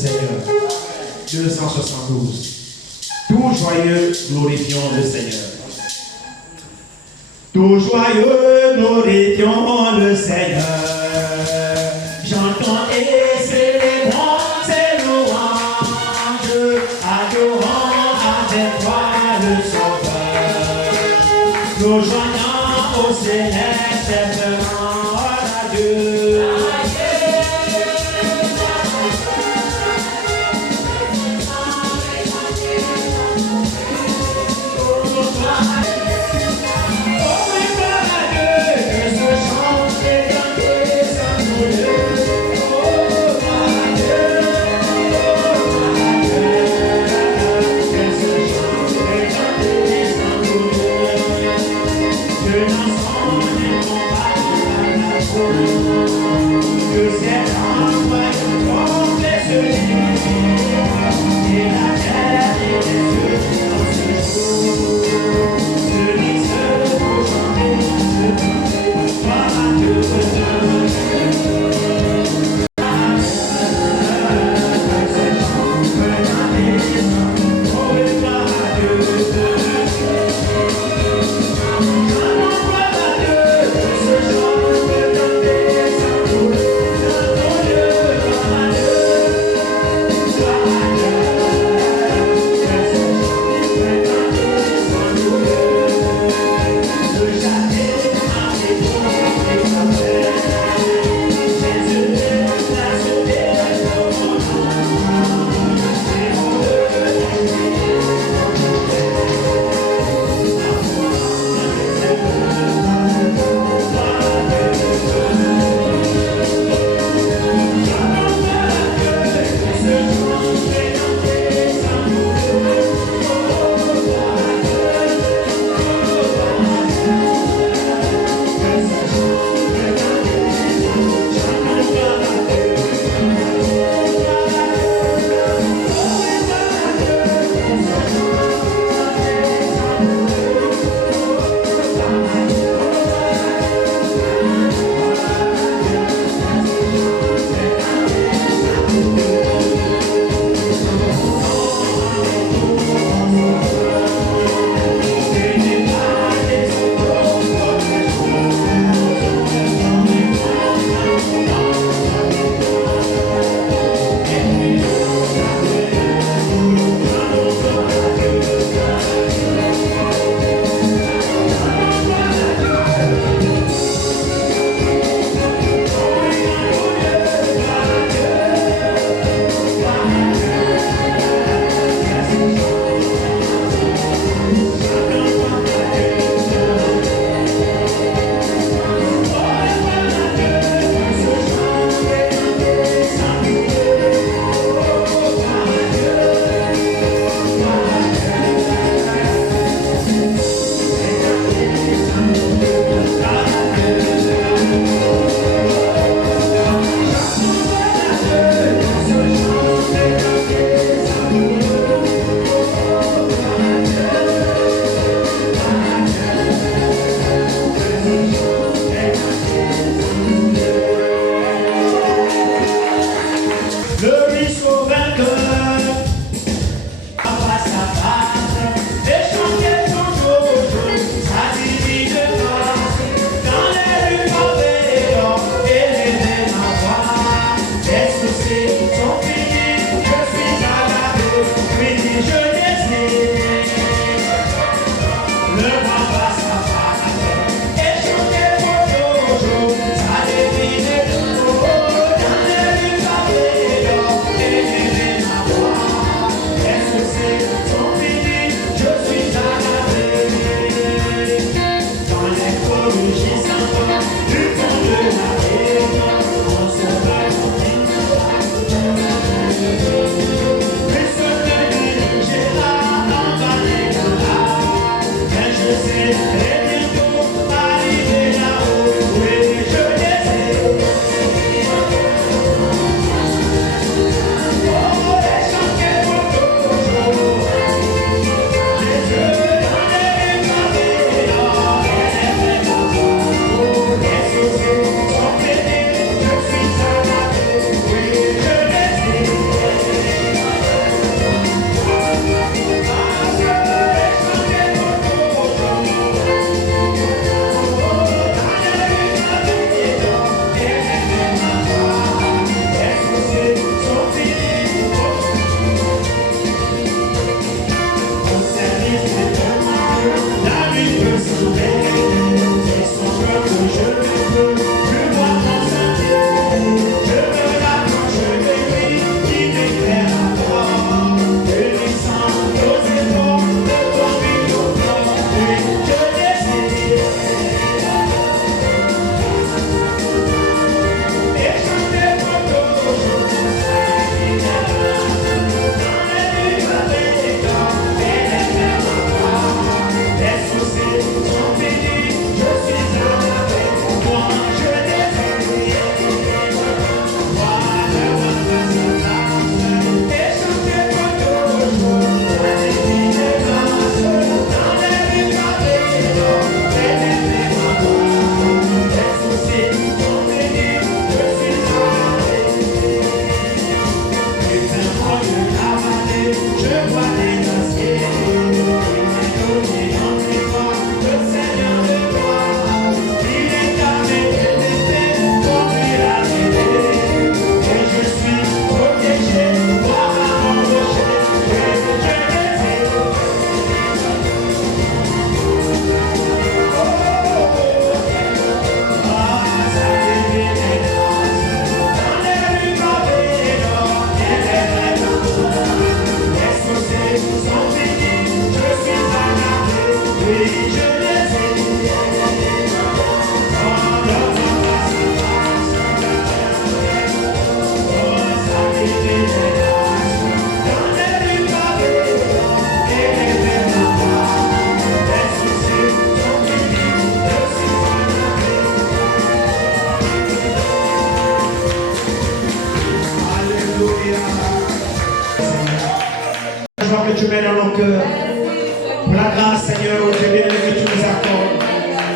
Seigneur. 272. Tout joyeux, glorifions le Seigneur. Tout joyeux, glorifions le Seigneur. J'entends et célébrons ses louanges, adorons avec toi le Sauveur. Nous joignons au céleste parole à Dieu. Thank you. joie que tu mets dans nos cœurs. Pour la grâce, Seigneur, oh Dieu bien-aimé, que tu nous accordes.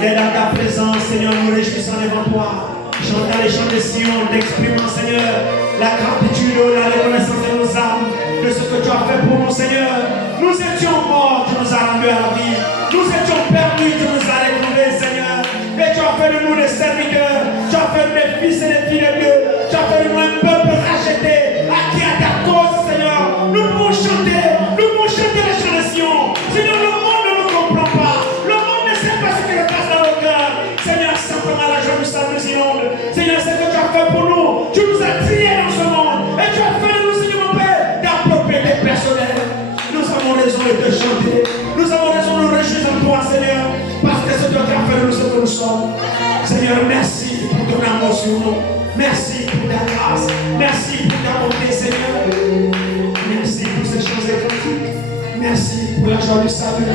Et dans ta présence, Seigneur, nous réjouissons devant toi. Chantant les chants de Sion, d'exprimant, Seigneur, la gratitude, la reconnaissance de nos âmes, de ce que tu as fait pour nous, Seigneur. Nous étions morts, tu nous as rendus à la vie. Nous étions perdus, tu nous as retrouvés, Seigneur. Et tu as fait de nous des serviteurs. Tu as fait des fils et des filles de Dieu. Tu as fait de nous un peuple racheté, acquis à ta cause, Seigneur. Nous pouvons chanter les chants de Sion. Seigneur, le monde ne nous comprend pas. Le monde ne sait pas ce qui se passe dans nos cœurs. Seigneur, simplement la joie du salut nous inonde. Seigneur, c'est ce que tu as fait pour nous. Tu nous as triés dans ce monde. Et tu as fait de nous, Seigneur, mon Père, ta propriété personnelle. Nous avons raison de te chanter. Nous avons raison de nous réjouir en toi, Seigneur. Parce que c'est toi qui as fait de nous ce que nous sommes. Seigneur, merci pour ton amour sur nous. Merci pour ta grâce. Merci pour ta bonté, Seigneur. Merci pour ces choses éclatiques. Merci pour la joie du salut.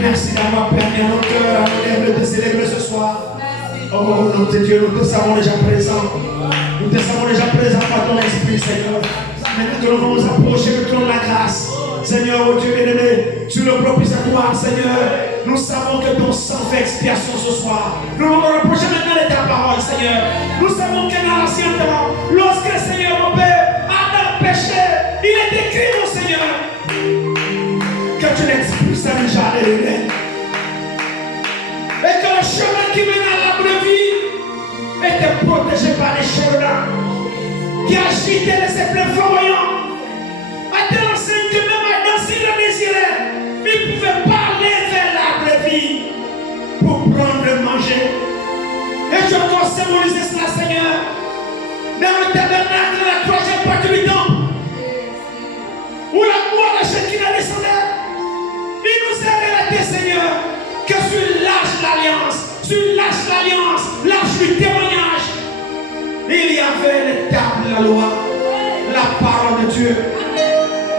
Merci d'avoir permis à nos cœurs, à nos lèvres de te célébrer ce soir. Oh, nom de Dieu, nous te savons déjà présents. Nous te savons déjà présents par ton esprit, Seigneur. Maintenant que nous allons nous approcher du trône de la grâce. Seigneur, oh Dieu bien-aimé, sur le propitiatoire, Seigneur, nous savons que ton sang fait expiation ce soir. Nous nous rapprochons maintenant de ta parole, Seigneur. Nous savons que dans l'ancien temps, lorsque le Seigneur, mon Père, Adam péchait, il est écrit, mon Seigneur, que tu l'expulsas du jardin d'Éden. Et que le chemin qui mène à l'arbre de vie était protégé par les chérubins qui agitaient les épaules flamboyants. À tel enseigne que même Adam, s'il le désirait, il pouvait parler vers l'arbre de vie pour prendre et manger. Et je dois symboliser cela, Seigneur, dans le tabernacle de la troisième partie du temple, où la gloire de Shekinah descendait. Il nous a relaté, Seigneur, que sur l'arche de l'alliance, l'arche du témoignage, il y avait les tables de la loi, la parole de Dieu.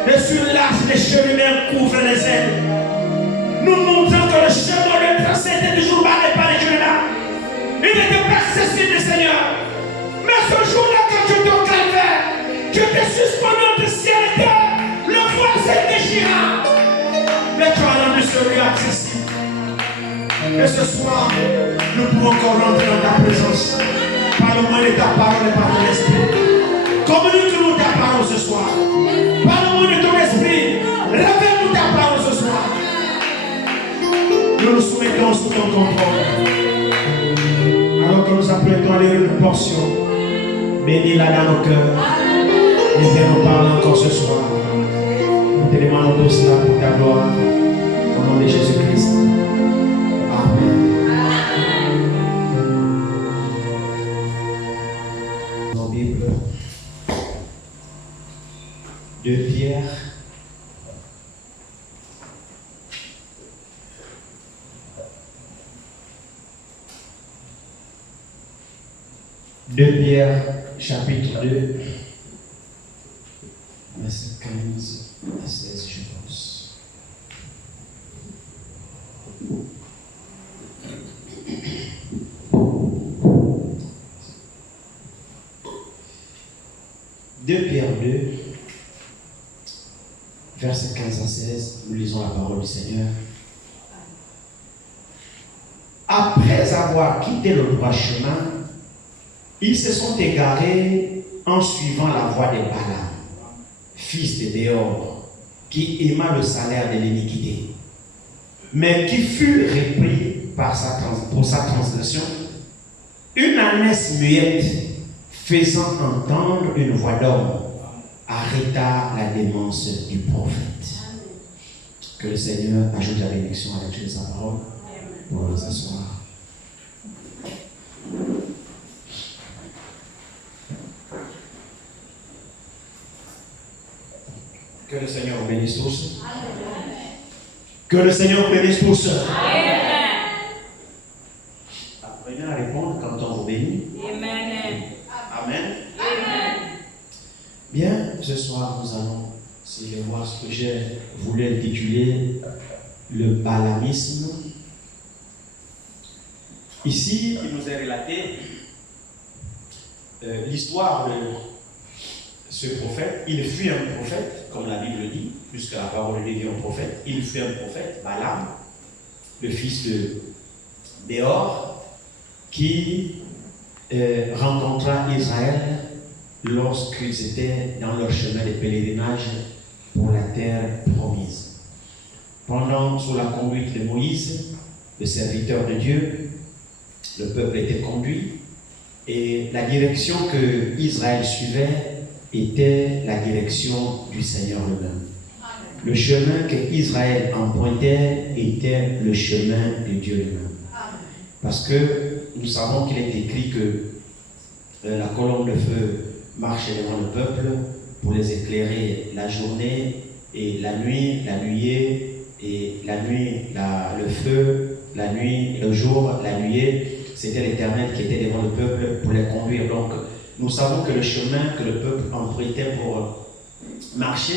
Et sur l'arche, les chérubins couvrent les ailes, nous montrant que le chemin de tracé était toujours barré par les chérubins. Il n'était pas accessible, Seigneur. Mais ce jour-là, quand tu étais au calvaire, tu étais suspendu entre ciel et terre, le voile s'est déchiré. Mais tu as rendu ce lieu accessible. Et ce soir, nous pouvons encore rentrer dans ta présence. Par le moyen de ta parole et par ton esprit. Communique-nous ta parole ce soir. Par le moyen de ton esprit, révèle-nous ta parole ce soir. Nous nous soumettons sous ton contrôle. Alors que nous apprêtons à lire une portion, bénis-la dans nos cœurs. Et viens nous parler encore ce soir. Nous te demandons tout cela pour ta gloire. Au nom de Jésus-Christ. Amen. Nos Bibles. 2 Pierre. Pierre, chapitre 2, verset 15 à 16, je pense. Pierre 2, verset 15 à 16, nous lisons la parole du Seigneur. Après avoir quitté le droit chemin, ils se sont égarés en suivant la voie de Balaam, fils de Béor, qui aima le salaire de l'iniquité, mais qui fut repris pour sa transgression. Une ânesse muette, faisant entendre une voix d'homme, arrêta la démence du prophète. Que le Seigneur ajoute la bénédiction à la de sa parole pour nous asseoir. Que le Seigneur vous bénisse tous. Amen. Que le Seigneur vous bénisse tous. Amen. Apprenez à répondre quand on vous bénit. Amen. Amen. Amen. Bien, ce soir nous allons voir ce que j'ai voulu intituler le balamisme. Ici, il nous est relaté l'histoire de ce prophète. Il fut un prophète, comme la Bible dit, puisque la parole de Dieu dit au prophète, il fut un prophète, Balaam, le fils de Béor, qui rencontra Israël lorsqu'ils étaient dans leur chemin de pèlerinage pour la terre promise. Sous la conduite de Moïse, le serviteur de Dieu, le peuple était conduit et la direction que Israël suivait était la direction du Seigneur lui-même. Le chemin que Israël empruntait était le chemin de Dieu lui-même. Parce que nous savons qu'il est écrit que la colonne de feu marchait devant le peuple pour les éclairer la journée et la nuit, la nuée, et la nuit, le feu, la nuit, le jour, la nuée. C'était l'Éternel qui était devant le peuple pour les conduire. Donc, nous savons que le chemin que le peuple empruntait pour marcher,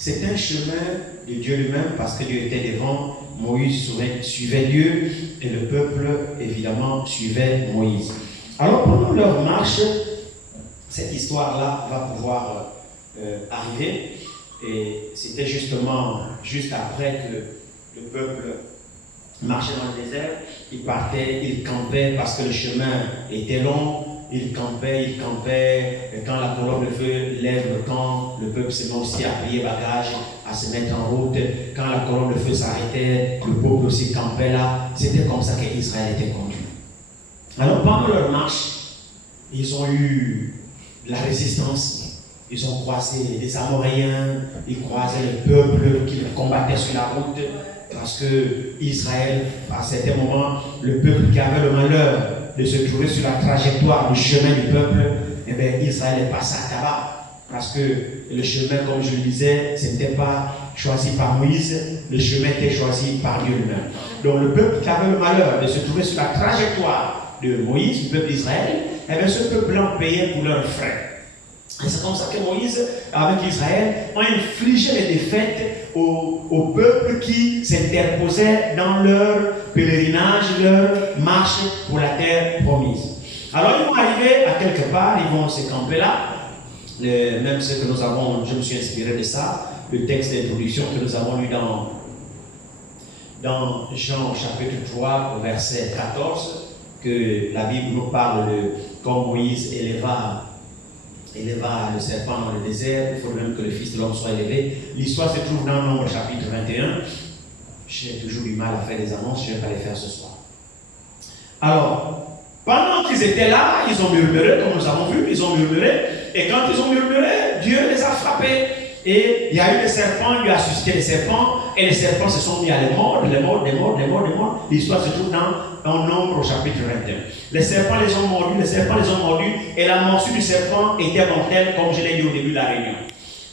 c'est un chemin de Dieu lui-même parce que Dieu était devant, Moïse suivait Dieu et le peuple, évidemment, suivait Moïse. Alors, pendant leur marche, cette histoire-là va pouvoir arriver et c'était justement juste après que le peuple marchait dans le désert, il partait, il campait parce que le chemin était long. Il campait, et quand la colonne de feu lève le camp, le peuple se met aussi à plier bagages, à se mettre en route. Quand la colonne de feu s'arrêtait, le peuple aussi campait là. C'était comme ça qu'Israël était conduit. Alors pendant leur marche, ils ont eu la résistance. Ils ont croisé des Amoréens, ils croisaient le peuple qui combattait sur la route. Parce que Israël, à certains moments, le peuple qui avait le malheur de se trouver sur la trajectoire du chemin du peuple, eh bien, Israël est passé à tabac. Parce que le chemin, comme je le disais, ce n'était pas choisi par Moïse, le chemin était choisi par Dieu lui-même. Donc le peuple qui avait le malheur de se trouver sur la trajectoire de Moïse, du peuple d'Israël, eh bien, ce peuple-là payait pour leurs frais. Et c'est comme ça que Moïse, avec Israël, ont infligé les défaites au peuple qui s'interposait dans leur pèlerinage, leur marche pour la terre promise. Alors ils vont arriver à quelque part, ils vont se camper là. Même ce que nous avons, je me suis inspiré de ça, le texte d'introduction que nous avons lu dans Jean chapitre 3, au verset 14, que la Bible nous parle de quand Moïse éleva le serpent dans le désert, il faut même que le Fils de l'homme soit élevé. L'histoire se trouve dans Nombre chapitre 21. J'ai toujours du mal à faire des annonces, je ne vais pas les faire ce soir. Alors, pendant qu'ils étaient là, ils ont murmuré, comme nous avons vu, ils ont murmuré, et quand ils ont murmuré, Dieu les a frappés. Et il y a eu des serpents, il a suscité les serpents, et les serpents se sont mis à les mordre. L'histoire se trouve dans Nombre au chapitre 21. Les serpents les ont mordus, et la morsure du serpent était mortelle, comme je l'ai dit au début de la réunion.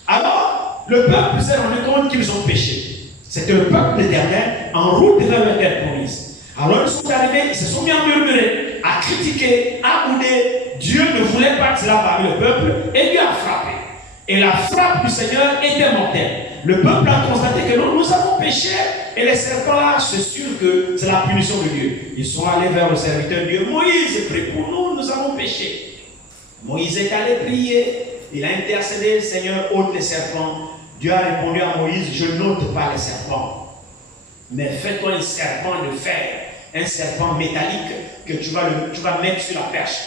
Alors, le peuple s'est rendu compte qu'ils ont péché. C'était le peuple d'Éternel en route vers la terre promise. Alors ils sont arrivés, ils se sont mis à murmurer, à critiquer, à bouder. Dieu ne voulait pas cela parmi le peuple, et Dieu a frappé. Et la frappe du Seigneur était mortelle. Le peuple a constaté que nous avons péché, et les serpents là, c'est sûr que c'est la punition de Dieu. Ils sont allés vers le serviteur de Dieu. Moïse, prie pour nous, nous avons péché. Moïse est allé prier, il a intercédé, Seigneur, ôte les serpents. Dieu a répondu à Moïse, je n'ôte pas les serpents, mais fais-toi un serpent de fer, un serpent métallique que tu vas mettre sur la perche.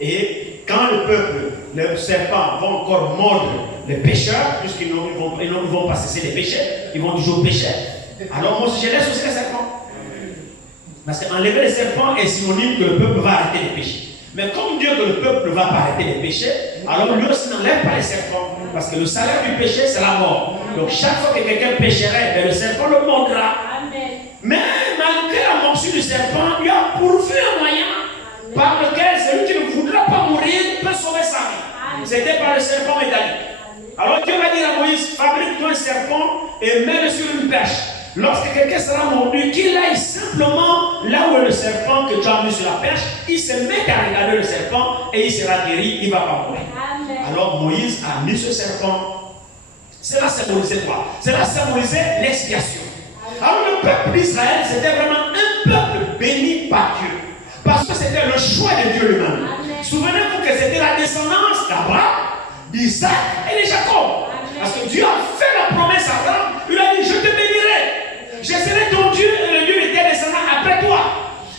Et quand le peuple, le serpent, vont encore mordre les pécheurs, puisqu'ils ne vont pas cesser les péchés, ils vont toujours pécher. Alors moi, je laisse aussi les serpents. Parce qu'enlever les serpents est synonyme que le peuple va arrêter les péchés. Mais comme Dieu que le peuple ne va pas arrêter les péchés, alors lui aussi n'enlève pas les serpents. Parce que le salaire du péché, c'est la mort. Donc chaque fois que quelqu'un pécherait, le serpent le mordra. Mais malgré la morsure du serpent, Dieu a pourvu un moyen par lequel celui qui ne voudra pas mourir peut sauver sa vie. C'était par le serpent métallique. Alors Dieu va dire à Moïse, fabrique-toi un serpent et mets-le sur une perche. Lorsque quelqu'un sera mordu, qu'il aille simplement là où est le serpent que tu as mis sur la perche, il se met à regarder le serpent et il sera guéri, il ne va pas mourir. Alors Moïse a mis ce serpent. Cela symbolisait quoi? Cela symbolisait l'expiation. Alors le peuple d'Israël, c'était vraiment un peuple béni par Dieu. Parce que c'était le choix de Dieu lui-même. Souvenez-vous que c'était la descendance d'Abraham, d'Isaac et de Jacob. Parce que Dieu a fait la promesse promesse à Abraham, il a dit, je te bénirai. Je serai ton Dieu et le Dieu de tes descendants après toi.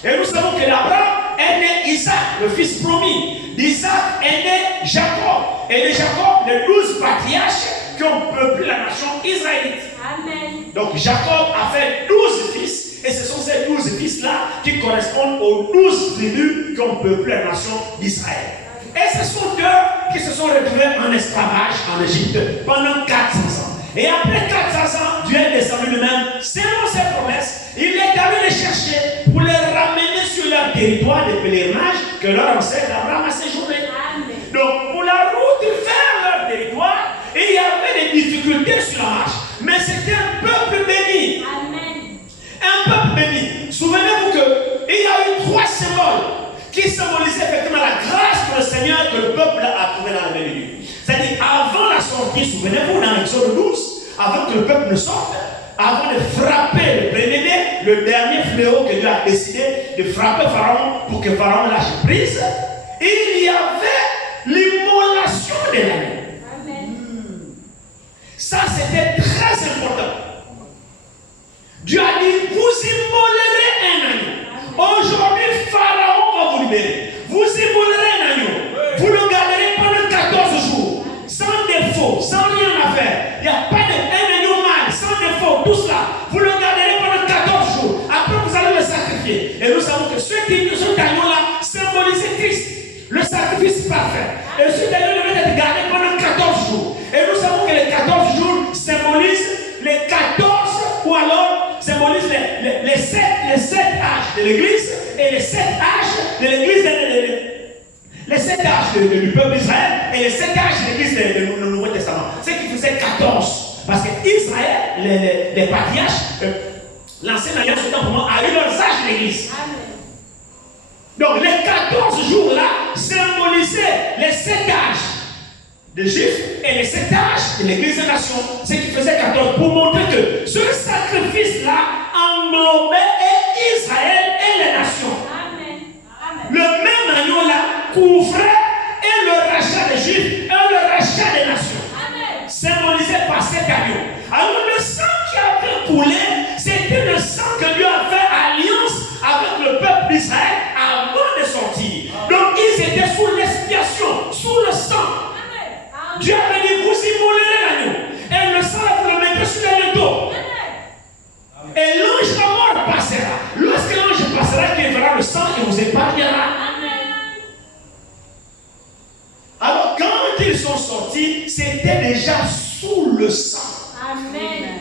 Et nous savons que d'Abraham est né Isaac, le fils promis. D'Isaac est né Jacob. Et de Jacob, les 12 patriarches qui ont peuplé la nation israélite. Amen. Donc Jacob a fait 12 fils. Et ce sont ces 12 fils-là qui correspondent aux 12 tribus qui ont peuplé la nation d'Israël. Et ce sont eux qui se sont retrouvés en esclavage en Égypte pendant 400 ans. Et après 400 ans, Dieu est descendu lui-même, selon ses promesses, il est allé les chercher pour les ramener sur leur territoire de pèlerinage que leur ancêtre Abraham a séjourné. Donc, pour la route vers leur territoire, il y avait des difficultés sur la marche. Mais c'était un peuple béni. Amen. Un peuple béni. Souvenez-vous qu'il y a eu 3 symboles qui symbolisaient effectivement la grâce que le Seigneur, que le peuple a trouvé dans le milieu. C'est-à-dire, avant la sortie, souvenez-vous, dans l'Exode 12, avant que le peuple ne sorte, avant de frapper le premier-né, le dernier fléau que Dieu a décidé de frapper Pharaon pour que Pharaon lâche prise, il y avait l'immolation de l'agneau. Ça, c'était très important. Dieu a dit, vous immolerez un agneau. Aujourd'hui, Pharaon va vous libérer. Vous immolerez un agneau. Vous le garderez pendant 14 jours. Sans défaut, sans rien à faire. Il n'y a pas d'un agneau mâle, sans défaut, tout cela. Vous le garderez pendant 14 jours. Après, vous allez le sacrifier. Et nous savons que cet agneau-là symbolisait Christ. Le sacrifice parfait. Et cet agneau devait être gardé pendant 14 jours. Et nous savons que les 14 jours symbolisent les 14, ou alors symbolisent les 7 âges de l'Église et les 7 âges de l'Église les 7 âges du peuple d'Israël et les 7 âges de l'Église du Nouveau Testament. Ce qui faisait 14. Parce que Israël, les patriarches, l'ancienne alliance autant a eu leurs âges de l'Église. Donc les 14 jours-là symbolisaient les 7 âges des Juifs et les 7 âges de l'Église des Nations, ce qui faisait 14, pour montrer que ce sacrifice-là englobait et Israël et les nations. Amen. Amen. Le même agneau-là couvrait et le rachat des Juifs et le rachat des nations. Amen. Symbolisé par cet agneau. Alors le sang qui avait coulé, c'était le sang que Dieu a fait alliance avec le peuple d'Israël avant de sortir. Donc ils étaient sous l'expiation, sous le sang. Dieu avait dit, vous immolerez l'agneau. Et le sang, vous le mettez sur les linteaux. Et l'ange de la mort passera. Lorsque l'ange passera, il verra le sang et vous épargnera. Alors, quand ils sont sortis, c'était déjà sous le sang. Amen.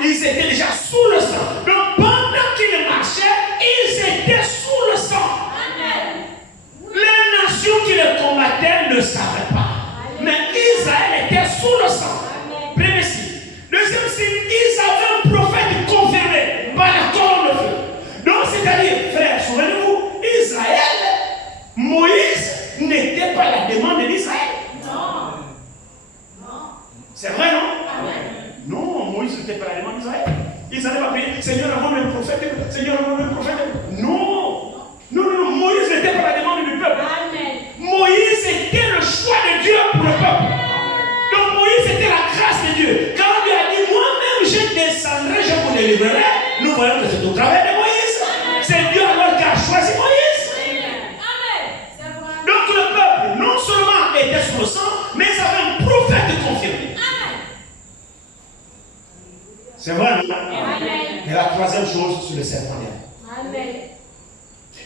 Ils étaient déjà sous le sang. Donc, pendant qu'ils marchaient, ils étaient sous le sang. Amen. Les nations qui les combattaient ne savaient pas. Mais Israël était sous le sang. Premier signe. Deuxième signe, ils avaient un prophète confirmé par la colonne de feu. Donc, c'est-à-dire, frère, souvenez-vous, Israël, Moïse n'était pas la demande d'Israël. Non. Non. C'est vrai, non? Amen. Non, Moïse n'était pas la demande d'Israël. Ils n'avaient pas prié, Seigneur, envoie le prophète, Seigneur, envoie le prophète. Non. Non, non, non, Moïse n'était pas la demande du peuple. Amen. Moïse était le choix de Dieu pour le peuple. Donc Moïse était la grâce de Dieu. Quand Dieu a dit, moi-même je descendrai, je vous délivrerai, nous voyons que c'est au travers de Moïse. C'est Dieu alors qui a choisi Moïse. Amen. Donc le peuple, non seulement était sous le sang, mais il avait un prophète confirmé. C'est vrai, non? Amen. Et la troisième chose sur le serpent. Amen.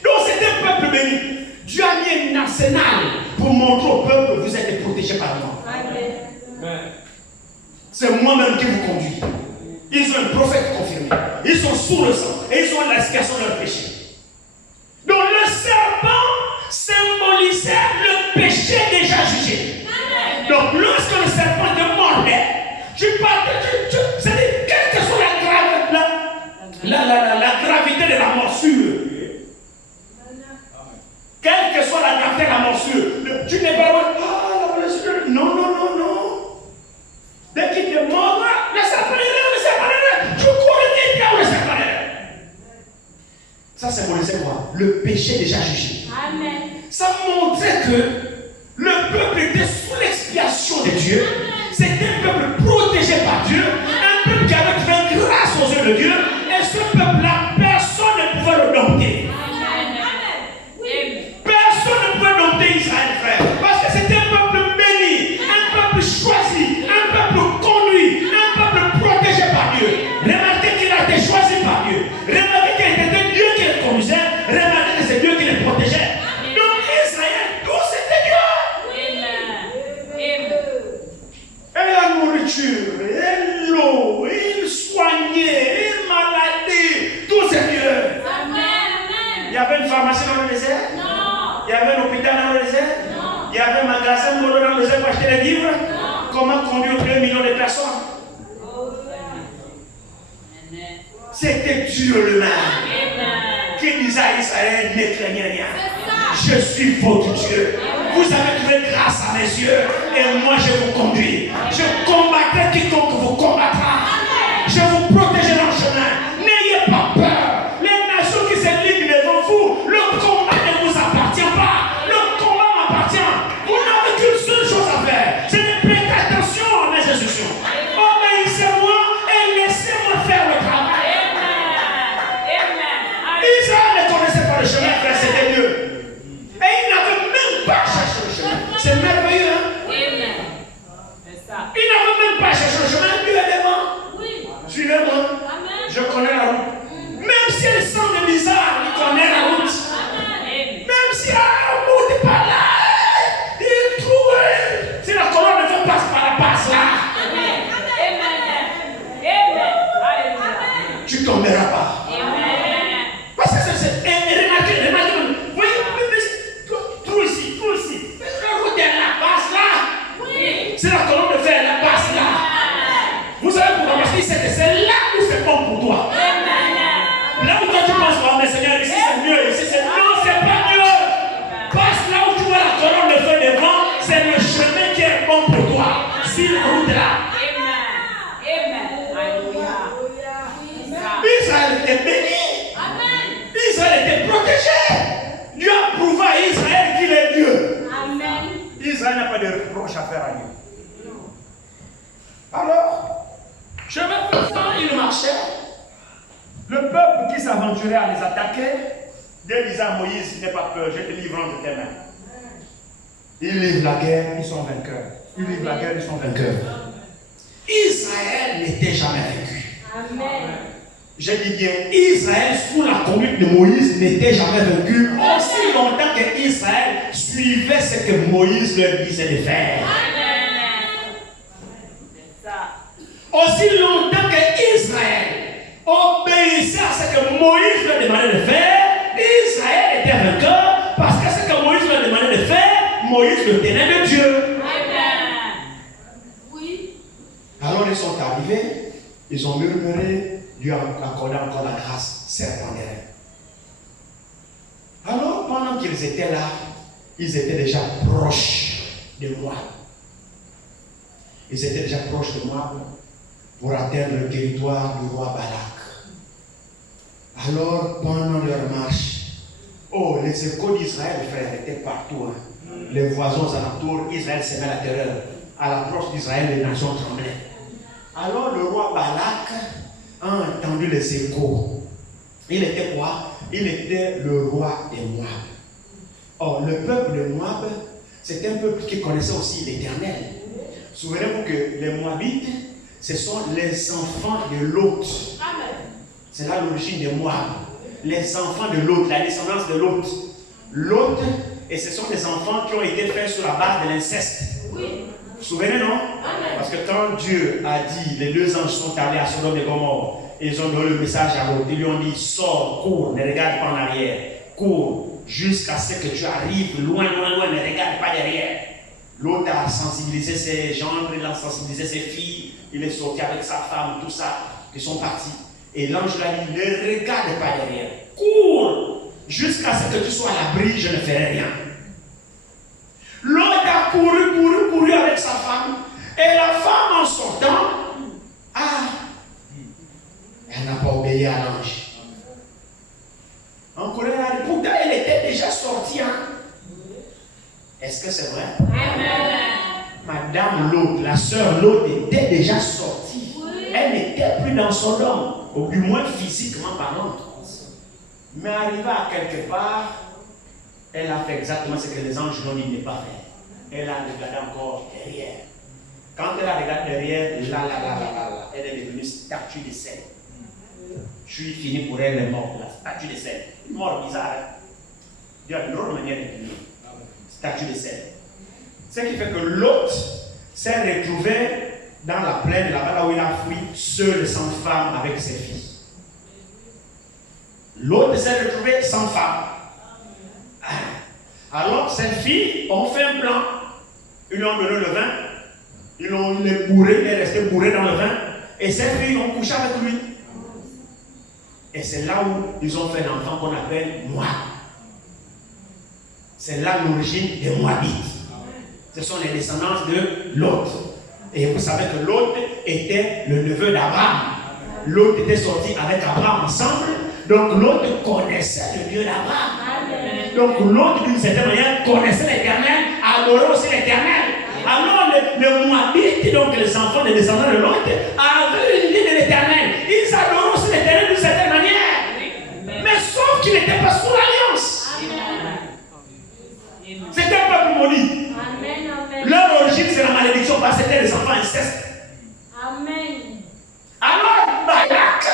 Donc c'est un peuple béni. Dieu a mis un arsenal pour montrer au peuple que vous êtes protégés par moi. Amen. C'est moi-même qui vous conduis. Ils ont un prophète confirmé. Ils sont sous le sang. Et ils ont l'expiation de leur péché. Donc le serpent symbolisait le péché déjà jugé. Amen. Donc lorsque le serpent te mordait, tu partais, c'est-à-dire, quelle que soit la gravité de la morsure, quelle que soit la gravité de la morsure, tu n'es pas loin. Ah, la blessure. Non, non, non, non. Dès qu'il te mordra, le serpent est là. Tu cours vite là où le serpent est là. Ça symbolisait quoi? Le péché déjà jugé. Amen. Ça montrait que le peuple était sous l'expiation de Dieu. C'était un peuple protégé par pharmacie dans le désert? Non. Il y avait un hôpital dans le désert? Non. Il y avait un magasin dans le désert pour acheter les livres? Non. Comment conduire 2 millions de personnes? C'était Dieu le même qui disait à Israël, ne craignez rien. Je suis votre Dieu. Vous avez trouvé grâce à mes yeux et moi je vous conduis. Je combattrai quiconque vous combattra. Je vous protégerai dans le chemin. N'ayez pas peur. Les nations qui se liguent devant vous, le combat ne vous appartient pas. Le combat m'appartient. Vous n'avez qu'une seule chose à faire. C'est de prêter attention à mes instructions. Obéissez-moi et laissez-moi faire le travail. Israël ne connaissait pas le chemin, frère, c'était Dieu. Et il n'avait même pas cherché le chemin. C'est merveilleux, hein? Il n'avait même pas cherché le chemin, Dieu est devant. Suivez-moi. Je connais la route. Même si elle semble bizarre, il connaît la route. Même si la route n'est pas là, il trouve. Si la colonne ne fait pas par la passe là, tu ne tomberas pas. Parce que c'est remarquez, voyez, tout ici. La route est la passe là. C'est la colonne de fer, la passe là. Vous savez pourquoi? Parce qu'il sait que c'est là où c'est bon pour toi. Là où toi tu penses, oh mais Seigneur, ici c'est mieux, ici c'est non, c'est pas mieux. Passe là où tu vois la colonne de feu devant, c'est le chemin qui est bon pour toi. Si la route est là. Israël était béni. Israël était protégé. Dieu a prouvé à Israël qu'il est Dieu. Israël n'a pas de reproche à faire à Dieu. Alors, chemin faisant, il marchait. Le peuple qui s'aventurait à les attaquer, Dieu disait à Moïse, n'aie pas peur, je te livre entre tes mains. Ils livrent la guerre, ils sont vainqueurs. Ils livrent la guerre, ils sont vainqueurs. Israël n'était jamais vaincu. Amen. Je dis bien, Israël, sous la conduite de Moïse, n'était jamais vaincu aussi longtemps que Israël suivait ce que Moïse leur disait de faire. Aussi longtemps que Israël obéissait à ce que Moïse leur demandait de faire, Israël était vainqueur parce que ce que Moïse leur demandait de faire, Moïse le tenait de Dieu. Oui. Alors ils sont arrivés, ils ont murmuré. Dieu a accordé encore la grâce serpentaire. Alors, pendant qu'ils étaient là, ils étaient déjà proches de moi. Ils étaient déjà proches de moi pour atteindre le territoire du roi Balak. Alors, pendant leur marche, les échos d'Israël, frère, étaient partout. Hein. Les voisins alentours, Israël s'est mis à la terreur. À l'approche d'Israël, les nations tremblaient. Alors, le roi Balak a entendu les échos. Il était quoi? Il était le roi des Moab. Or, le peuple de Moab, c'était un peuple qui connaissait aussi l'Éternel. Souvenez-vous que les Moabites, ce sont les enfants de Lot. C'est là l'origine des Moab. Les enfants de Lot, la descendance de Lot. Lot, et ce sont des enfants qui ont été faits sur la base de l'inceste. Oui. Vous vous souvenez, non? Amen. Parce que quand Dieu a dit, les deux anges sont allés à Sodome et Gomorrhe, et ils ont donné le message à l'autre. Ils lui ont dit, sors, cours, ne regarde pas en arrière. Cours, jusqu'à ce que tu arrives loin, ne regarde pas derrière. L'autre a sensibilisé ses gendres, il a sensibilisé ses filles, il est sorti avec sa femme, tout ça, ils sont partis. Et l'ange lui a dit, ne regarde pas derrière. Cours, jusqu'à ce que tu sois à l'abri, je ne ferai rien. L'autre a couru avec sa femme. Et la femme en sortant, elle n'a pas obéi à l'ange. En Corée, pourtant elle était déjà sortie. Est-ce que c'est vrai? Madame Lot, la sœur Lot était déjà sortie. Elle n'était plus dans Sodome, ou du moins physiquement parlant. Mais arrivée à quelque part, elle a fait exactement ce que les anges lui ont dit de ne pas faire. Elle a regardé encore derrière. Quand elle a regardé derrière, elle est devenue statue de sel. Je suis fini pour elle, elle est morte, la statue de sel. Une mort bizarre. Dieu a une autre manière de finir. Statue de sel. Ce qui fait que l'autre s'est retrouvé dans la plaine, là-bas où il a fui, seul, sans femme, avec ses filles. L'autre s'est retrouvé sans femme. Alors, ces filles ont fait un plan. Ils lui ont donné le vin. Il est bourré, il est resté bourré dans le vin. Et ces filles ont couché avec lui. Et c'est là où ils ont fait l'enfant qu'on appelle Moab. C'est là l'origine des Moabites. Ce sont les descendants de Lot. Et vous savez que Lot était le neveu d'Abraham. Lot était sorti avec Abraham ensemble. Donc Lot connaissait le Dieu d'Abraham. Donc Lot, d'une certaine manière, connaissait l'Éternel, adorait aussi l'Éternel. Alors les Moabites, donc les enfants des descendants de Lot, avaient une idée de l'Éternel. Ils adoraient aussi l'Éternel d'une certaine manière. Mais sauf qu'ils n'étaient pas sous l'alliance. C'était un peuple maudit. Leur origine, c'est la malédiction parce que c'était les enfants incestes. Amen. Alors, Balak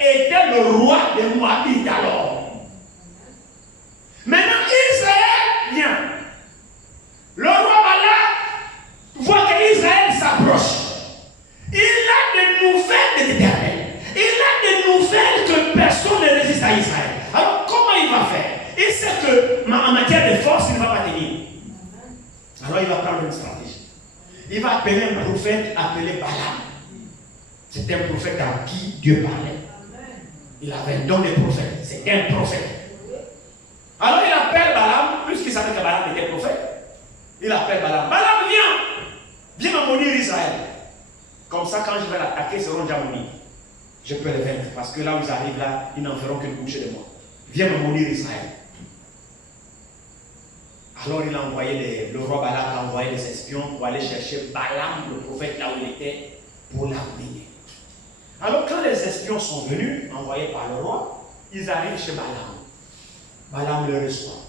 était le roi des Moabites alors. Maintenant, Israël vient. Le roi Balak voit qu'Israël s'approche. Il a des nouvelles de l'Éternel. Il a des nouvelles que personne ne résiste à Israël. Alors, comment il va faire? Il sait qu'en matière de force, il ne va pas tenir. Alors, il va prendre une stratégie. Il va appeler un prophète appelé Balaam. C'était un prophète à qui Dieu parlait. Il avait un don de prophète. C'était un prophète. Alors, il appelle Balaam, puisqu'il savait que Balaam était prophète. Il appelle Balaam. Balaam, viens me maudire Israël. Comme ça, quand je vais l'attaquer, ils seront déjà maudits. Je peux les vaincre. Parce que là où ils arrivent, là, ils n'en feront qu'une couche de moi. Viens me maudire Israël. Alors il a envoyé le roi Balak a envoyé des espions pour aller chercher Balaam, le prophète, là où il était, pour l'amener. Alors quand les espions sont venus, envoyés par le roi, ils arrivent chez Balaam. Balaam le reçoit.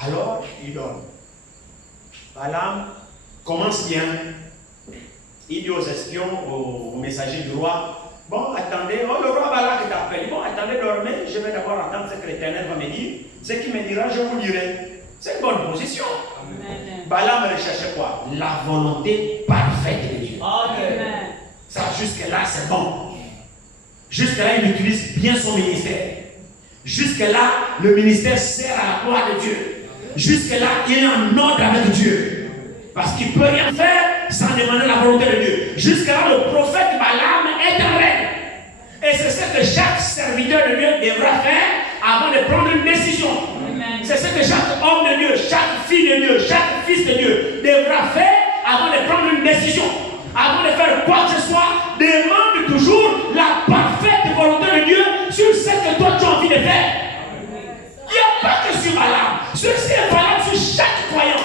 Alors il donne. Balaam commence bien. Il dit aux espions, aux messagers du roi, bon, attendez, oh, le roi Balak t'appelle. Bon, attendez, dormez, je vais d'abord attendre ce que l'Éternel va me dire. Ce qu'il me dira, je vous dirai. C'est une bonne position. Amen. Balaam recherchait quoi? La volonté parfaite de Dieu. Amen. Ça, jusque-là, c'est bon. Jusque-là, il utilise bien son ministère. Jusque-là, le ministère sert à la gloire de Dieu. Jusque-là, il est en ordre avec Dieu. Parce qu'il ne peut rien faire sans demander la volonté de Dieu. Jusque-là, le prophète Balaam est en règle. Et c'est ce que chaque serviteur de Dieu devra faire avant de prendre une décision. C'est ce que chaque homme de Dieu, chaque fille de Dieu, chaque fils de Dieu devra faire avant de prendre une décision. Avant de faire quoi que ce soit, demande toujours la parfaite volonté de Dieu sur ce que toi tu as envie de faire. Il n'y a pas que sur Balaam. Ceci est valable sur chaque croyant.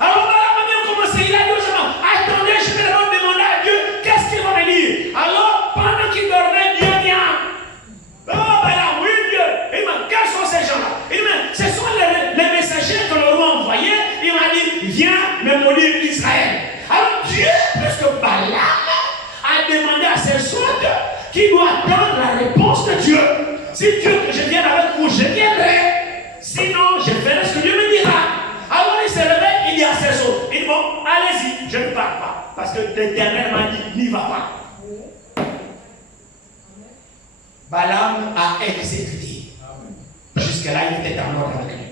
Alors Balaam a bien commencé. Il a dit aux gens, attendez, je vais d'abord demander à Dieu qu'est-ce qu'il va me dire. Alors, pendant qu'il dormait, Dieu vient. Oh Balaam, oui Dieu. Il m'a dit, quels sont ces gens-là? Il m'a dit, ce sont les messagers que le roi a envoyés. Il m'a dit, viens me maudire Israël. Alors Dieu, puisque Balaam a demandé à ses hôtes qu'il doit attendre la réponse de Dieu. Si Dieu que je vienne avec vous, je viendrai. Sinon, je ferai ce que Dieu me dira. Alors il se réveille, il dit à ses hôtes, il dit bon, allez-y, je ne pars pas. Parce que l'Éternel m'a dit, n'y va pas. Balaam a exécuté. Jusque-là, il était en ordre avec lui.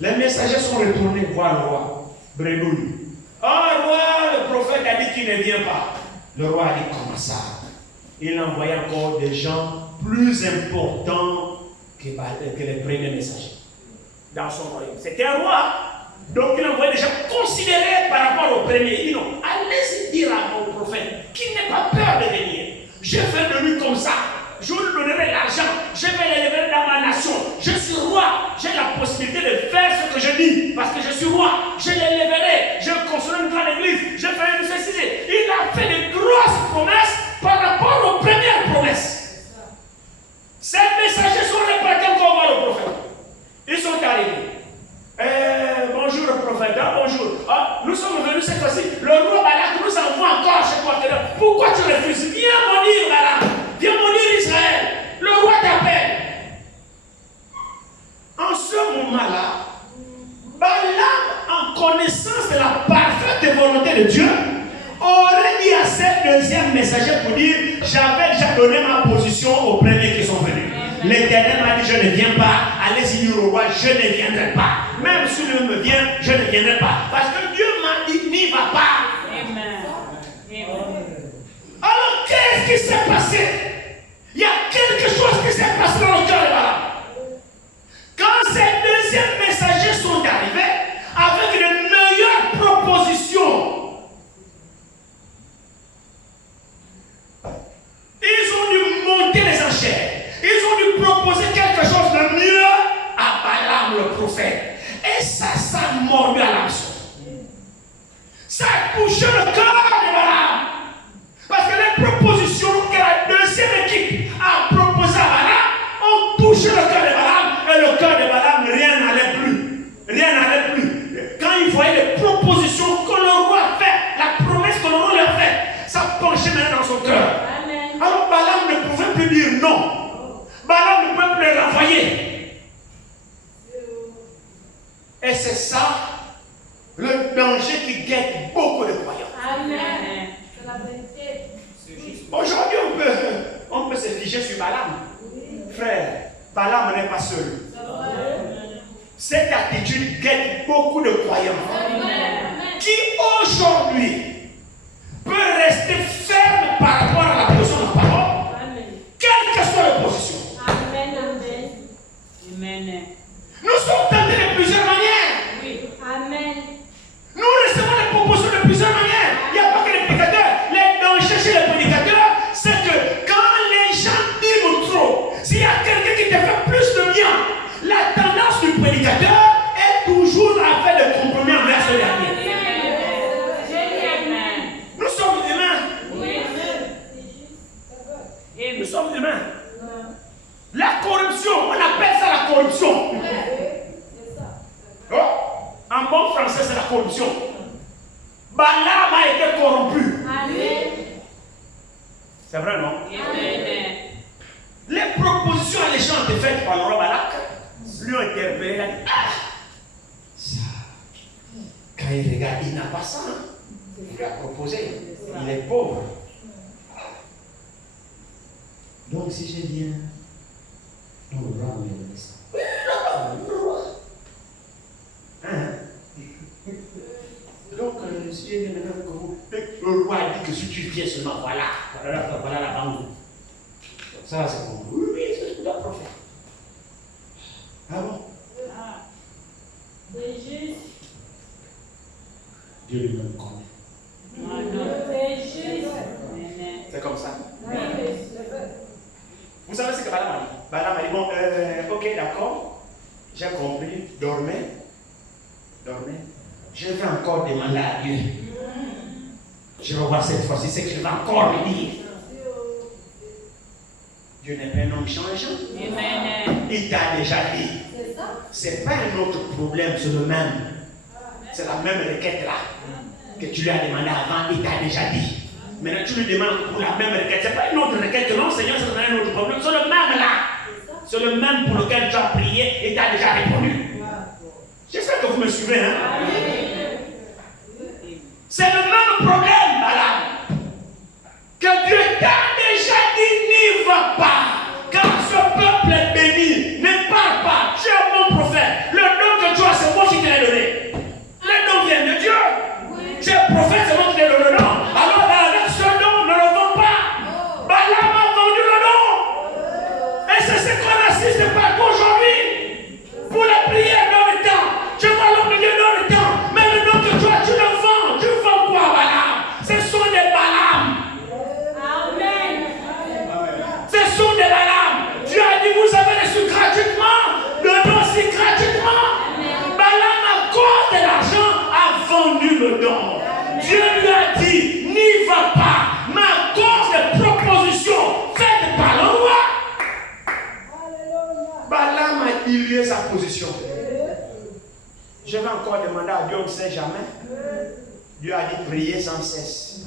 Les messagers sont retournés voir le roi. Bredouille. Oh, roi, le prophète a dit qu'il ne vient pas. Le roi a dit, comment ça? Il a envoyé encore des gens plus importants que les premiers messagers dans son royaume. C'était un roi. Donc il a envoyé des gens considérés par rapport au premier. Il dit non, allez-y dire à mon prophète qu'il n'ait pas peur de venir. Je fais de lui comme ça. Je lui donnerai l'argent. Je vais l'élever dans ma nation. Je suis roi. J'ai la possibilité de faire ce que je dis. Parce que je suis roi. Je l'éleverai. Je construirai une grande église. Je ferai une ceci. Il a fait de grosses promesses par rapport aux premières promesses. Ces messagers sont répartis pour voir le prophète. Ils sont arrivés. Bonjour le prophète, bonjour. Nous sommes venus cette fois-ci. Le roi Balak nous envoie encore chez toi. Pourquoi tu refuses? Viens maudire Balak. Viens maudire Israël. Le roi t'appelle. En ce moment-là, Balaam, en connaissance de la parfaite volonté de Dieu, aurait dit à cette deuxième messager pour dire, j'avais déjà donné ma position aux premiers qui sont venus. L'Éternel m'a dit, je ne viens pas. Allez-y dire au roi, je ne viendrai pas. Même si lui me vient, je ne viendrai pas. Parce que Dieu m'a dit, n'y va pas. Amen. Alors, qu'est-ce qui s'est passé? Il y a quelque chose qui s'est passé dans le cœur de Balaam. Quand ces deuxièmes messagers sont arrivés avec de meilleures propositions, ils ont dû monter les enchères. Ils ont dû proposer quelque chose de mieux à Balaam le prophète. Et ça a mordu à l'hameçon. Ça a touché le cœur de Balaam. Parce que les propositions que la deuxième équipe a proposées à Balaam ont touché le cœur de Balaam. Et le cœur de Balaam, rien n'allait plus. Rien n'allait plus. Quand il voyait les propositions que le roi a fait, la promesse que le roi lui a faite, ça penchait maintenant dans son cœur. Alors Balaam ne pouvait plus dire non. Balaam ne pouvait plus les renvoyer. Et c'est ça le danger qui guette beaucoup de croyants. Amen. Aujourd'hui, on peut se figer sur Balaam. Frère, Balaam n'est pas seul. Cette attitude guette beaucoup de croyants. Qui aujourd'hui peut rester ferme par rapport à la position de la parole, quelle que soit la position. Nous sommes tentés de plusieurs manières. Oui. Amen. Nous recevons des propositions de plusieurs manières. Il n'y a pas que les prédicateurs. Les dangers chez les prédicateurs, c'est que quand les gens disent trop, s'il y a quelqu'un qui te fait plus de bien, la tendance du prédicateur est toujours à faire des compromis envers ce dernier. Nous sommes humains. Nous sommes humains. La corruption, on appelle ça la corruption. Oh, en bon français, c'est la corruption. Balaam a été corrompu. C'est vrai, non? Les propositions alléchantes faites par le roi Balak lui ont interpellé. Il a dit, ah, ça, quand il regarde, il n'a pas ça. Il lui a proposé. Il est pauvre. Donc si je viens, non, le roi me donne ça. Oui, le roi. Hein? Donc, si je viens maintenant que vous, le roi dit que si tu viens seulement, voilà la banque. Ça, c'est bon. Oui, c'est tout le prophète. Ah bon? Dieu lui-même connaît. C'est comme ça. Vous savez ce que Balaam a dit? Balaam a dit, bon, ok, d'accord, j'ai compris, dormez. Je vais encore demander à Dieu. Je vais voir cette fois-ci ce que je vais encore lui dire. Dieu n'est pas un homme changeant. Il t'a déjà dit. C'est pas un autre problème, c'est le même. C'est la même requête là que tu lui as demandé avant, il t'a déjà dit. Maintenant tu lui demandes pour la même requête. C'est pas une autre requête que non, Seigneur, c'est un autre problème. C'est le même là. C'est le même pour lequel tu as prié et tu as déjà répondu. J'espère que vous me suivez, hein? C'est le même problème, Balaam. Que Dieu t'a déjà dit, n'y va pas. Quand ce peuple est béni, ne parle pas. Tu es mon prophète. Le nom que tu as, c'est moi qui te l'ai donné. Le nom vient de Dieu. Tu es prophète, c'est moi qui te l'ai donné le nom. Alors, avec ce nom, ne le vends pas. Balaam a vendu le nom. Et c'est ce qu'on assiste partout aujourd'hui. Pour la prière dans le temps. Tu vois l'homme de Dieu dans le temps. Mais le nom que tu as, tu le vends. Tu vends quoi, Balaam? Ce sont des Balaam. Amen. Ce sont des Balaam. Dieu a dit, vous avez reçu gratuitement. Le aussi gratuitement. Balaam, à cause de l'argent, a vendu le don. Dieu lui a dit, n'y va pas. Mais à cause des propositions faites par le roi, Balaam a dilué sa position. Je vais encore demander à Dieu, on ne sait jamais. Dieu a dit prier sans cesse,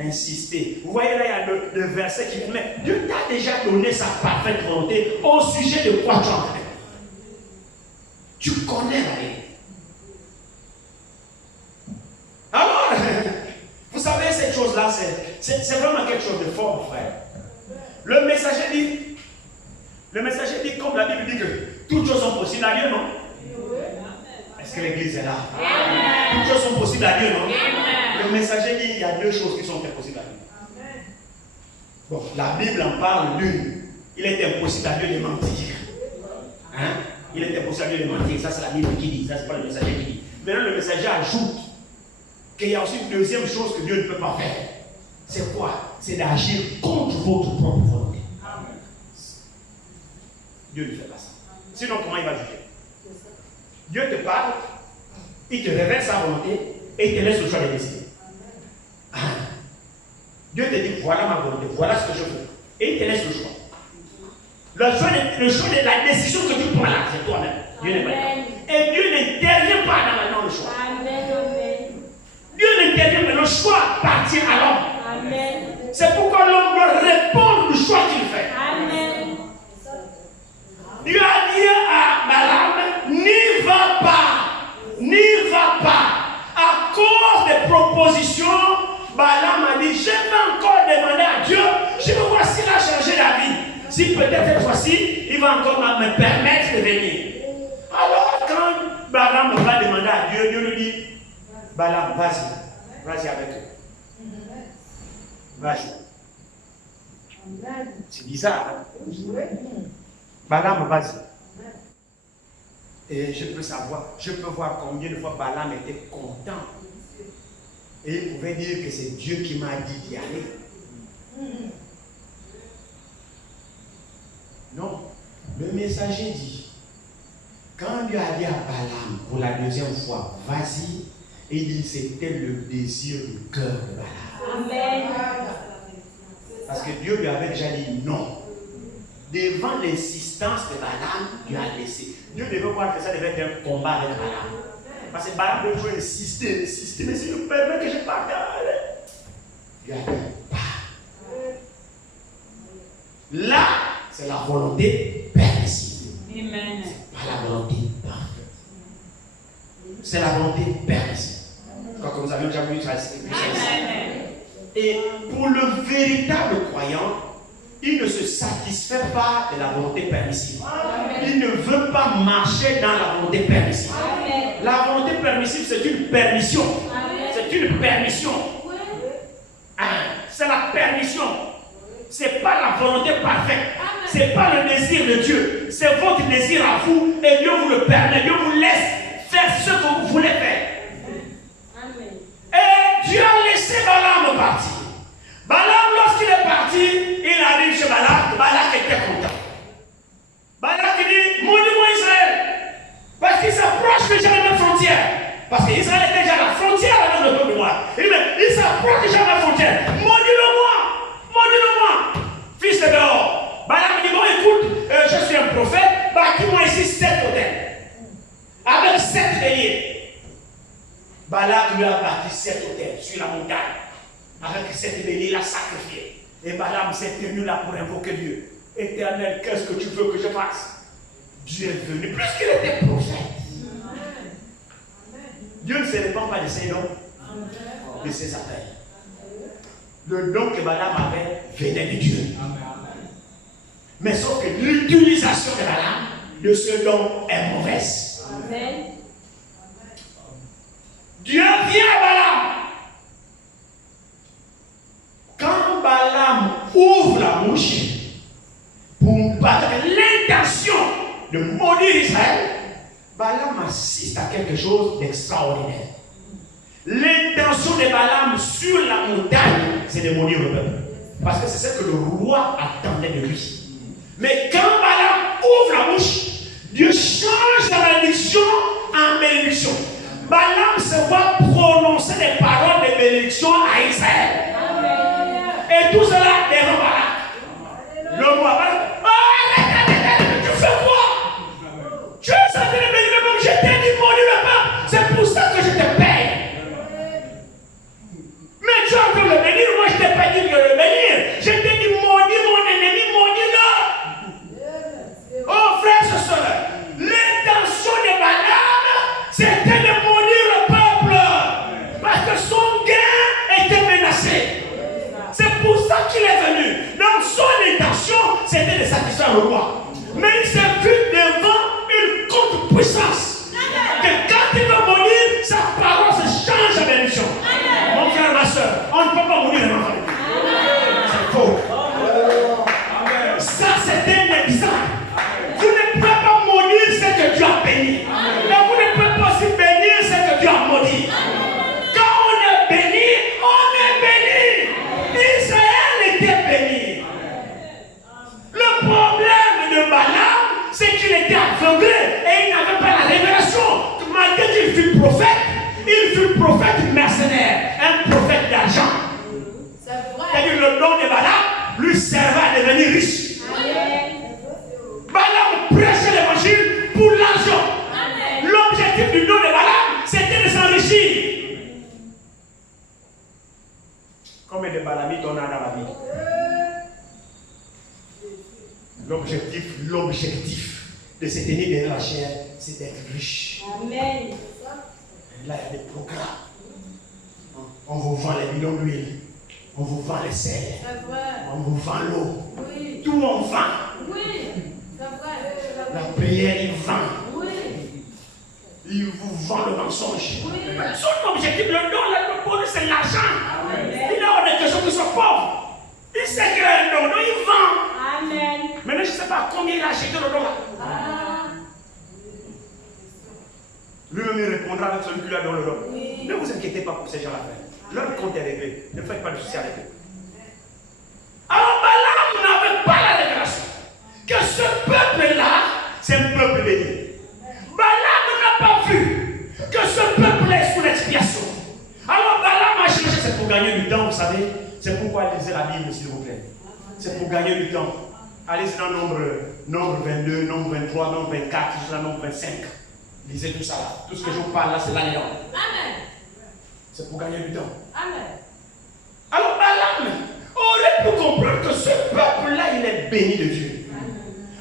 insister. Vous voyez là, il y a le verset qui dit, mais Dieu t'a déjà donné sa parfaite volonté au sujet de quoi tu en fais. Tu connais la vie. Alors, vous savez, cette chose-là, c'est vraiment quelque chose de fort, frère. Le messager dit, Le messager dit, comme la Bible dit que toutes choses sont possibles à Dieu, non? Est-ce que l'église est là? Toutes choses sont possibles à Dieu, non? Le messager dit, il y a deux choses qui sont impossibles à Dieu. Bon, la Bible en parle d'une. Il est impossible à Dieu de mentir. Hein? Il est impossible à Dieu de mentir. Ça, c'est la Bible qui dit. Ça, c'est pas le messager qui dit. Maintenant, le messager ajoute qu'il y a aussi une deuxième chose que Dieu ne peut pas faire. C'est quoi? C'est d'agir contre votre propre volonté. Dieu ne fait pas ça. Sinon, comment il va juger? Dieu te parle, il te révèle sa volonté et il te laisse le choix de décider. Dieu te dit, voilà ma volonté, voilà ce que je veux. Et il te laisse le choix. Le choix de la décision que tu prends là, c'est toi-même. Dieu n'est pas là. Et Dieu n'intervient pas dans le choix. Dieu n'intervient pas. Le choix appartient à l'homme. C'est pourquoi l'homme doit répondre du choix qu'il fait. Dieu a dit à Balaam, n'y va pas, n'y va pas. À cause des propositions, Balaam a dit, je vais encore demander à Dieu, je vais voir s'il a changé d'avis. Si peut-être cette fois-ci, il va encore me permettre de venir. Alors quand Balaam va demander à Dieu, Dieu lui dit, Balaam, vas-y avec eux. Vas-y. C'est bizarre, hein? Balaam, vas-y. Et je peux voir combien de fois Balaam était content. Et il pouvait dire que c'est Dieu qui m'a dit d'y aller. Non, le messager dit, quand Dieu a dit à Balaam pour la deuxième fois, vas-y, il dit c'était le désir du cœur de Balaam. Amen. Parce que Dieu lui avait déjà dit non. Devant l'insistance de Balaam, Dieu a laissé. Dieu devait voir que ça devait être un combat avec Balaam. Parce que Balaam devait toujours insister, mais s'il nous permet que je parte. Dieu a dit pas. Là, c'est la volonté permissive. Amen. C'est pas la volonté parfaite. C'est la volonté permissive. Quand nous avions déjà vu ça ici. Et pour le véritable croyant, il ne se satisfait pas de la volonté permissive. Il ne veut pas marcher dans la volonté permissive. La volonté permissive, c'est une permission. C'est une permission. C'est la permission. Ce n'est pas la volonté parfaite. Ce n'est pas le désir de Dieu. C'est votre désir à vous et Dieu vous le permet. Dieu vous laisse faire ce que vous voulez faire. Et Dieu a laissé Balaam partir. Balaam, lorsqu'il est parti, il arrive chez Balak. Balak était content. Balak dit, maudis-moi Israël. Parce qu'il s'approche déjà de notre frontière. Parce qu'Israël était déjà à la frontière avec le peuple noir. Il dit, mais il s'approche déjà de la frontière. Maudis-le-moi. Maudis-le-moi. Fils de dehors. Balak dit, bon écoute, je suis un prophète. Bâtis-moi ici 7 hôtels. Avec 7 béliers. Balak lui a bâti 7 hôtels sur la montagne. Avec 7 béliers, il a sacrifié. Et Balaam s'est tenu là pour invoquer Dieu. Éternel, qu'est-ce que tu veux que je fasse? Dieu est venu, puisqu'il était prophète. Dieu ne se répand pas de ses dons, de ses appels. Le don que Balaam avait venait de Dieu. Mais sauf que l'utilisation de Balaam, de ce don, est mauvaise. Amen. Dieu vient à Balaam. Quand Balaam ouvre la bouche avec l'intention de maudire Israël, Balaam assiste à quelque chose d'extraordinaire. L'intention de Balaam sur la montagne, c'est de maudire le peuple. Parce que c'est ce que le roi attendait de lui. Mais quand Balaam ouvre la bouche, Dieu change la malédiction en bénédiction. Balaam se voit prononcer des paroles de bénédiction à Israël. Et tout cela devant Balak. Le roi Balak. Tu fais quoi? Tu es en train de bénir le peuple. Je t'ai dit maudire le peuple. C'est pour ça que je te paye. Mais tu es en train de le bénir. Moi, je ne t'ai pas dit de le bénir. Je t'ai dit maudire mon ennemi, maudire-le. Oh, frères et sœurs, l'intention de Balaam, c'était de maudire le peuple. Parce que son gain était menacé. C'est pour ça qu'il est venu. Donc son intention, c'était de satisfaire le roi. Mais il s'est vu devant une contre-puissance. Que quand il va mourir, sa parole se change à bénédiction. Mon frère, ma soeur, on ne peut pas mourir devant Dieu. C'est faux. Ça, c'est un exemple. Vous ne pouvez pas maudire ce que Dieu a béni. Mais vous ne pouvez pas aussi bénir ce que Dieu a maudit. Quand on est béni, on est béni. Israël était béni. Le problème de Balaam, c'est qu'il était aveuglé et il n'avait pas la révélation. Malgré qu'il fut prophète, il fut prophète mercenaire, un prophète d'argent. C'est-à-dire le don de Balaam lui servait à devenir riche. Balaam prêchait l'évangile pour l'argent. L'objectif du don de Balaam, c'était de s'enrichir. Combien de Balamites on a dans la vie? L'objectif de se tenir derrière la chair, c'est d'être riche. Amen. Là, il y a des programmes. On vous vend les bidons d'huile. On vous vend les sels. On vous vend l'eau. Oui. Tout on vend. Oui. La prière, il vend. Oui. Il vous vend le mensonge. Oui. Son objectif, le don, le bonus, c'est l'argent. Il a des questions qui sont pauvres. Il sait qu'il a un don, donc il vend. Amen. Maintenant, je ne sais pas combien il a acheté le don là. Lui-même, il répondra avec celui qui lui a donné le don. Ne vous inquiétez pas pour ces gens-là. Leur compte est réglé. Ne faites pas de soucis avec eux. Alors, Balaam n'avait pas la révélation que ce peuple-là, c'est un peuple béni. Balaam n'a pas vu que ce peuple est sous l'expiation. Alors, Balaam a cherché, c'est pour gagner du temps, vous savez. C'est pourquoi lisez la Bible, s'il vous plaît. C'est pour gagner du temps. Allez-y dans nombre 22, nombre 23, nombre 24, jusqu'à nombre 25. Lisez tout ça là. Tout ce que je vous parle là, c'est là-dedans. Amen. C'est pour gagner du temps. Amen. Alors Balaam aurait pu comprendre que ce peuple-là, il est béni de Dieu.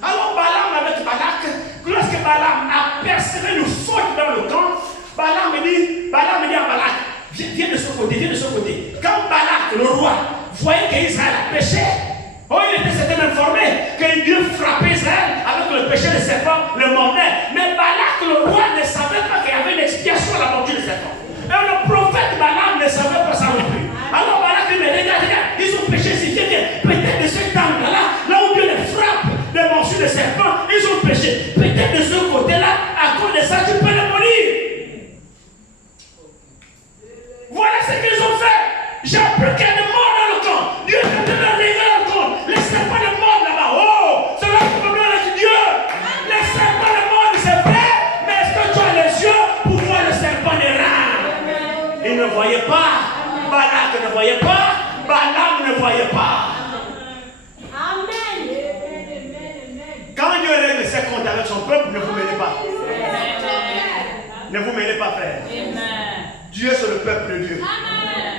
Alors Balaam avec Balak, lorsque Balaam a percé une faute dans le camp, Balaam dit à Balak, viens de ce côté, viens de ce côté. Quand Balak, le roi, voyait qu'Israël a péché, il était certainement informé que Dieu frappait Israël avec le péché des serpents, le mordait. Mais Balak, le roi, ne savait pas qu'il y avait une expiation à la mordue des serpents. Et le prophète Balaam ne savait pas ça non plus. Alors Balak dit, mais regarde, ils ont péché si viens. Peut-être de cet angle-là, là où Dieu les frappe des morsures de serpents, ils ont péché. Peut-être de ce côté-là, à cause de ça, tu peux les mourir. Voilà ce qu'ils ont fait. J'ai appris qu'il y a des morts dans le camp. Dieu est en train de régler le camp. Les serpents les mordent là-bas. Oh, c'est là le problème avec Dieu. Les serpents les mordent, c'est vrai. Mais est-ce que tu as les yeux pour voir le serpent des reins? Il ne voyait pas. Balak ne voyait pas. Balaam ne voyait pas. Amen. Quand Dieu règle ses comptes avec son peuple, ne vous mêlez pas. Ne vous mêlez pas, frère. Dieu, c'est le peuple de Dieu.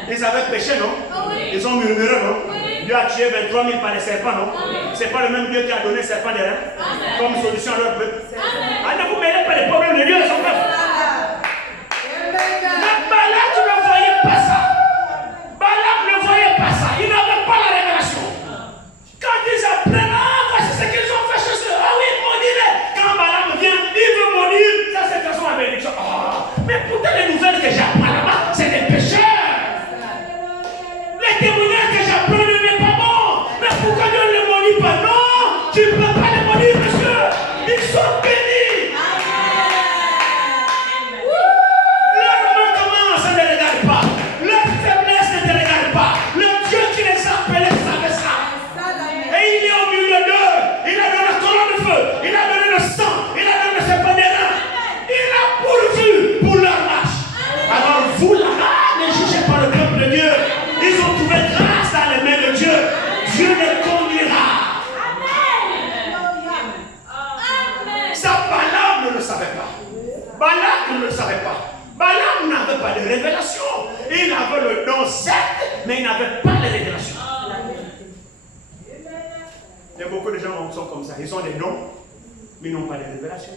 Ils avaient péché, non? Ils ont murmuré, non? Dieu a tué 23 000 par les serpents, non? C'est pas le même Dieu qui a donné le serpent des reins comme solution à leur peuple. Ne vous mêlez pas les problèmes de Dieu et son peuple. Mais Balak ne voyait pas ça. Balaam ne voyait pas ça. Il n'avait pas la révélation. Quand ils apprennent, voici ce qu'ils ont fait chez eux. Oui, maudit-les. Quand Balaam vient, il veut maudire. Ça, c'est de toute façon la bénédiction. Mais pourtant, les nouvelles que j'apprends là-bas, c'est des pécheurs. Les témoignages que j'apprends ne sont pas bons. Mais pourquoi Dieu ne les maudit pas? Non, tu ne peux pas les maudire, monsieur. Ils sont bénis. Leur manquement, ça ne les regarde pas. Leur faiblesse ne te regarde pas. Le Dieu qui les a appelés savait ça. Et il est au milieu d'eux. Il a donné la colonne de feu. Il a donné le sang. Il a donné le serpent des reins. Il a pourvu pour leur marche. Alors vous là-bas, ne jugez pas le peuple de Dieu. Ils ont trouvé grâce dans les mains de Dieu. Dieu les conduira. Ça, Balaam ne le savait pas. Balaam ne le savait pas. Balaam n'avait pas de révélation. Il avait le don, certes, mais il n'avait pas de révélation. Il y a beaucoup de gens qui sont comme ça. Ils ont des dons, mais ils n'ont pas de révélation.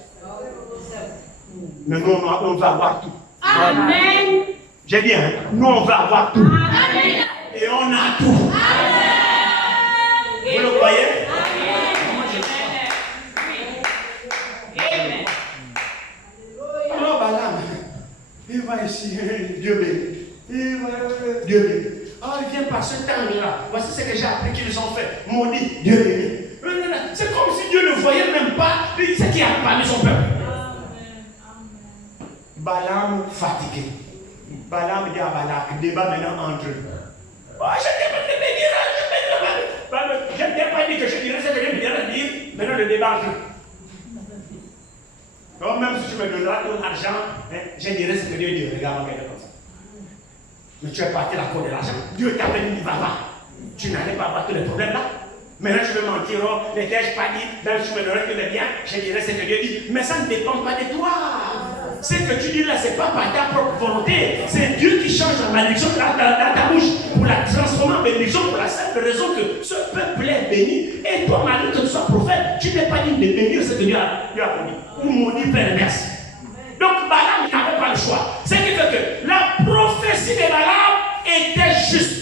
Mais nous, on va avoir tout. Amen. J'ai dit, hein, nous, on va avoir tout. Amen. Et on a tout. Amen. Vous le croyez? Voici ce que j'ai appris qu'ils ont fait. Maudit, Dieu béni. C'est comme si Dieu ne voyait même pas ce qui a parmi son peuple. Balaam fatigué. Balaam dit à Balak, débat maintenant entre eux. Oh, je t'ai pas dit, je t'ai pas dit que je dirais ce que je viens de dire. Maintenant le débat entre eux. Donc même si tu me donneras ton argent, je dirai ce que Dieu dit. Regarde, regarde comme ça. Mais tu es parti à la cour de l'argent. Dieu t'a dit, va pas. Tu n'allais pas avoir tous les problèmes là. Maintenant tu veux mentir, oh, ne t'ai-je pas dit, même si tu me donnerais que le bien, je dirai ce que Dieu dit. Mais ça ne dépend pas de toi. Ce que tu dis là, ce n'est pas par ta propre volonté. C'est Dieu qui change la malédiction dans ta bouche pour la transformer en bénédiction pour la simple raison que ce peuple est béni. Et toi, malgré que tu sois prophète, tu n'es pas dit de bénir ce que Dieu a promis. Ou maudit Père merci. Donc Balaam n'avait pas le choix. C'est que la prophétie de Balaam était juste.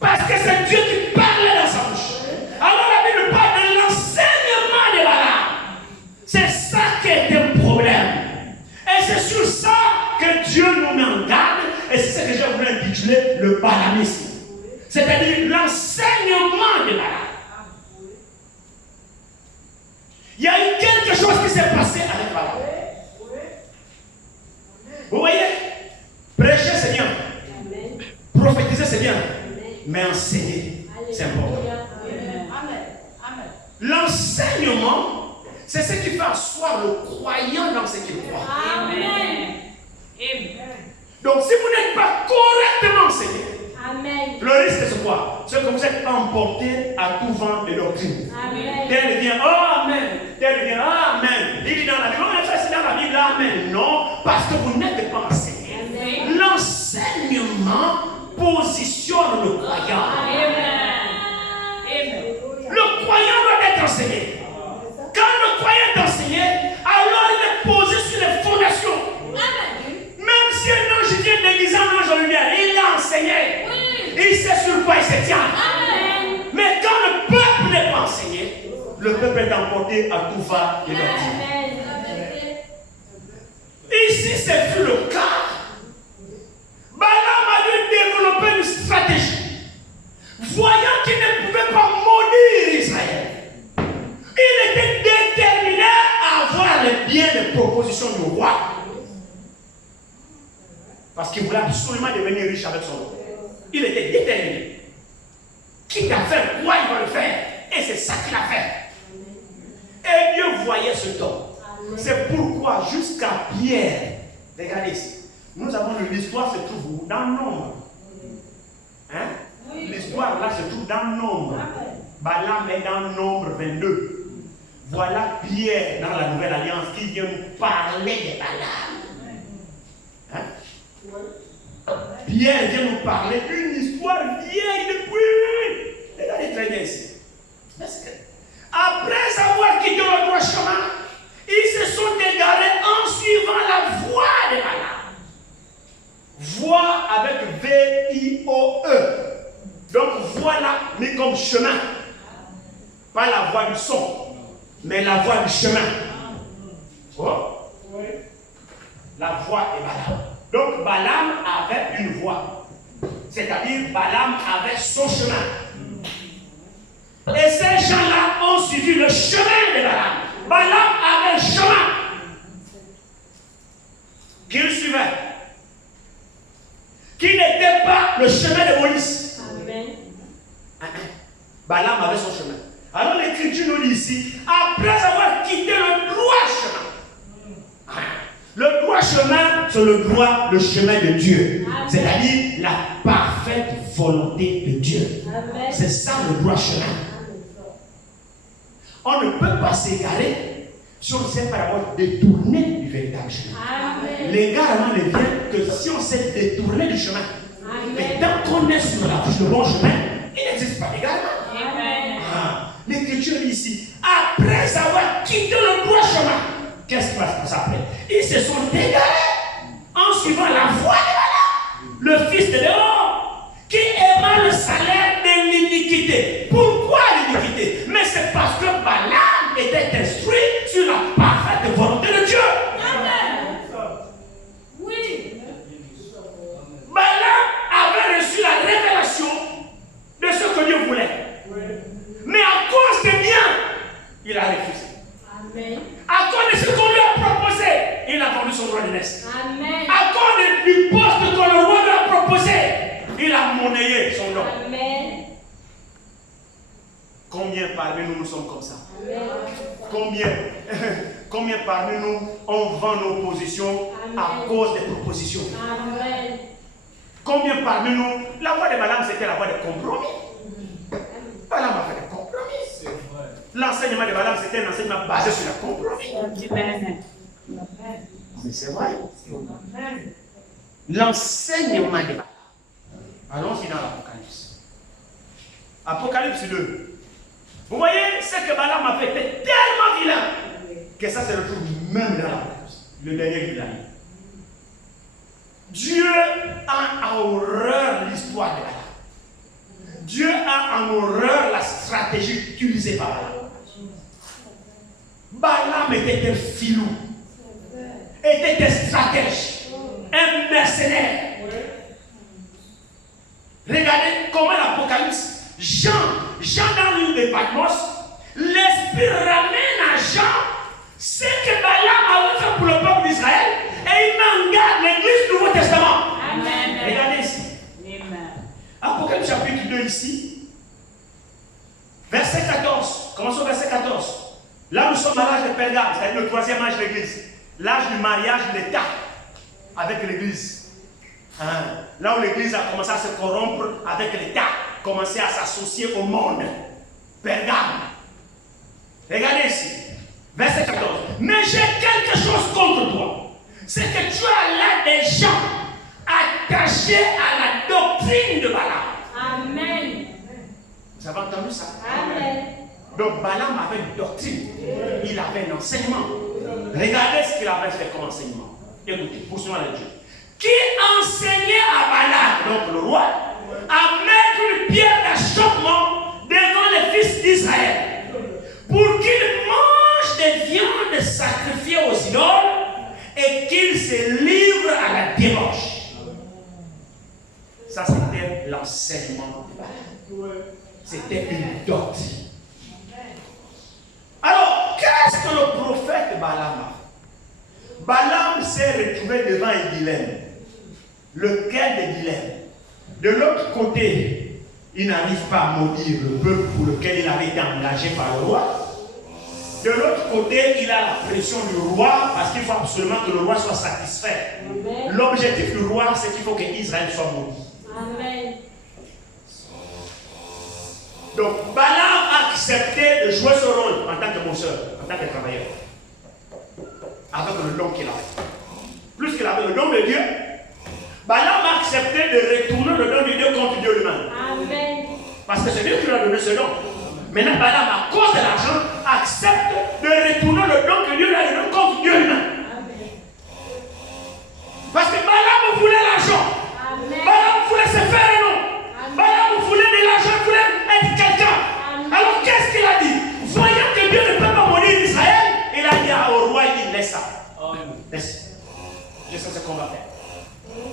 Parce que c'est Dieu qui parlait dans sa bouche. Alors la Bible parle de l'enseignement de Balaam. C'est ça qui est un problème. Et c'est sur ça que Dieu nous met en garde. Et c'est ce que j'ai voulu intituler le balamisme. C'est-à-dire l'enseignement de Balaam. Il y a eu quelque chose qui s'est passé avec Balaam. Vous voyez, prêcher c'est bien. Prophétiser c'est bien. Mais enseigner, c'est important. L'enseignement, c'est ce qui fait asseoir le croyant dans ce qu'il croit. Amen. Donc, si vous n'êtes pas correctement enseigné, Amen. le risque c'est quoi? C'est que vous êtes emporté à tout vent de doctrine. Amen. Tel vient, oh Amen. Tel vient, oh Amen. Il dit dans la Bible, on fait c'est dans la Bible, Amen. Non, parce que vous n'êtes pas enseigné. Amen. L'enseignement positionne le croyant. Amen. Le croyant doit être enseigné. Quand le croyant est enseigné, alors il est posé sur les fondations. Amen. Même si un ange vient déguisé en ange en lumière, il l'a enseigné. Oui. Il sait sur quoi il se tient. Amen. Mais quand le peuple n'est pas enseigné, le peuple est emporté à tout va et l'ordinaire. Amen. Ici, c'est fut le cas. Balaam a dû développer une stratégie. Voyant qu'il ne pouvait pas maudire Israël, il était déterminé à avoir les biens des propositions du roi. Parce qu'il voulait absolument devenir riche avec son roi. Il était déterminé. Quitte à faire quoi, il va le faire. Et c'est ça qu'il a fait. Et Dieu voyait ce don. C'est pourquoi jusqu'à Pierre, regardez ici, nous avons l'histoire se trouve où? Dans Nombre. Hein? L'histoire là se trouve dans Nombre. Balaam est dans Nombre 22. Voilà Pierre dans la Nouvelle Alliance qui vient nous parler de Balaam. Hein? Pierre vient nous parler d'une histoire vieille depuis. Regardez très bien ici. Après avoir quitté le droit chemin, ils se sont égarés en suivant la voie de Balaam. Voie avec V-I-O-E. Donc voilà, mais comme chemin. Pas la voie du son, mais la voie du chemin. Oh. La voie de Balaam. Donc Balaam avait une voie. C'est-à-dire Balaam avait son chemin. Et ces gens-là ont suivi le chemin de Balaam. Balaam avait un chemin qu'il suivait, qui n'était pas le chemin de Moïse. Amen. Balaam avait son chemin. Alors l'Écriture nous dit ici, après avoir quitté le droit chemin. Le droit chemin, c'est le chemin de Dieu. C'est-à-dire la parfaite volonté de Dieu. C'est ça le droit chemin. On ne peut pas s'égarer si on ne sait pas avoir détourné du véritable chemin. L'égarement ne vient que si on s'est détourné du chemin. Mais tant qu'on est sur le bon chemin, il n'existe pas d'égarement. L'Écriture dit ici, après avoir quitté le droit chemin, qu'est-ce qui va se passer après? Ils se sont égarés en suivant la voie de Balaam, le fils de Béor, qui aima le salaire de l'iniquité. Pourquoi l'iniquité? Mais c'est parce que Balaam était instruit sur la parfaite volonté de Dieu. Amen. Oui. Balaam avait reçu la révélation Combien parmi nous sommes comme ça? Combien parmi nous on vend nos positions à cause des propositions? Amen. Combien parmi nous, la voie de Balaam c'était la voie de compromis. Balaam a fait des compromis. L'enseignement de Balaam c'était un enseignement basé sur le compromis. Mais c'est vrai. L'enseignement de Balaam. Allons-y dans l'Apocalypse. Apocalypse 2. Vous voyez, ce que Balaam a fait était tellement vilain que ça se retrouve même dans l'Apocalypse. Le dernier livre. Dieu a en horreur l'histoire de Balaam. Dieu a en horreur la stratégie utilisée par Balaam. Balaam était un filou, était un stratège, un mercenaire. Regardez comment l'Apocalypse, Jean dans l'île de Patmos, l'Esprit ramène à Jean ce que Balaam avait fait pour le peuple d'Israël et il met en garde l'Église du Nouveau Testament. Amen. Regardez ici. Amen. Apocalypse chapitre 2 ici, verset 14. Commençons au verset 14. Là nous sommes à l'âge de Pergame, c'est-à-dire le troisième âge de l'Église. L'âge du mariage de l'État avec l'Église. Là où l'Église a commencé à se corrompre avec l'État, commencé à s'associer au monde. Pergame. Regardez ici, verset 14. Mais j'ai quelque chose contre toi. C'est que tu as là des gens attachés à la doctrine de Balaam. Amen. Vous avez entendu ça? Amen. Donc Balaam avait une doctrine. Il avait un enseignement. Regardez ce qu'il avait fait comme enseignement. Écoutez, poursuivons la Dieu. Qui enseignait à Balaam, donc le roi, à mettre une pierre d'achoppement devant les fils d'Israël pour qu'ils mangent des viandes sacrifiées aux idoles et qu'ils se livrent à la débauche. Ça, c'était l'enseignement de Balaam. C'était une doctrine. Alors, qu'est-ce que le prophète Balaam a fait? Balaam s'est retrouvé devant Ébilem. Lequel d'Ébilem? De l'autre côté, il n'arrive pas à maudire le peuple pour lequel il avait été engagé par le roi. De l'autre côté, il a la pression du roi parce qu'il faut absolument que le roi soit satisfait. L'objectif du roi, c'est qu'il faut que Israël soit maudit. Amen. Donc, Balaam a accepté de jouer ce rôle en tant que bosseur, en tant que travailleur. Avec le nom qu'il avait. Plus qu'il avait le nom de Dieu, Balaam a accepté de retourner le nom de Dieu contre Dieu lui-même. Amen. Parce que c'est Dieu qui lui a donné ce nom. Maintenant, Balaam, à cause de l'argent, accepte de retourner le nom que Dieu lui a donné contre Dieu lui-même. Parce que Balaam voulait l'argent. Balaam voulait se faire un nom. Balaam voulait de l'argent, voulait être quelqu'un. Alors qu'est-ce qu'il a dit? Voyant que Dieu ne peut pas mourir d'Israël, il a dit au roi, il dit laisse ça. Laisse. Je sais ce qu'on va faire.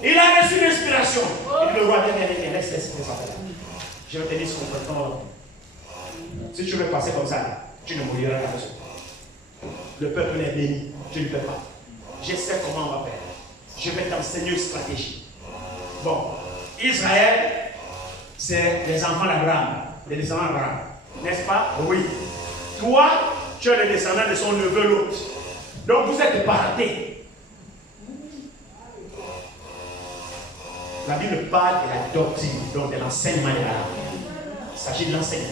Il a reçu l'inspiration. Il dit le roi, viens, laisse ça. Je vais te dire ce qu'on peut faire. Si tu veux passer comme ça, tu ne mouriras pas. Le peuple est béni. Tu ne peux pas. Je sais comment on va faire. Je vais t'enseigner une stratégie. Bon, Israël, c'est les enfants d'Abraham, les descendants d'Abraham. N'est-ce pas? Oui. Toi, tu es le descendant de son neveu Lot. Donc vous êtes parentés. La Bible parle de la doctrine, donc de l'enseignement de Balaam. Il s'agit de l'enseignement.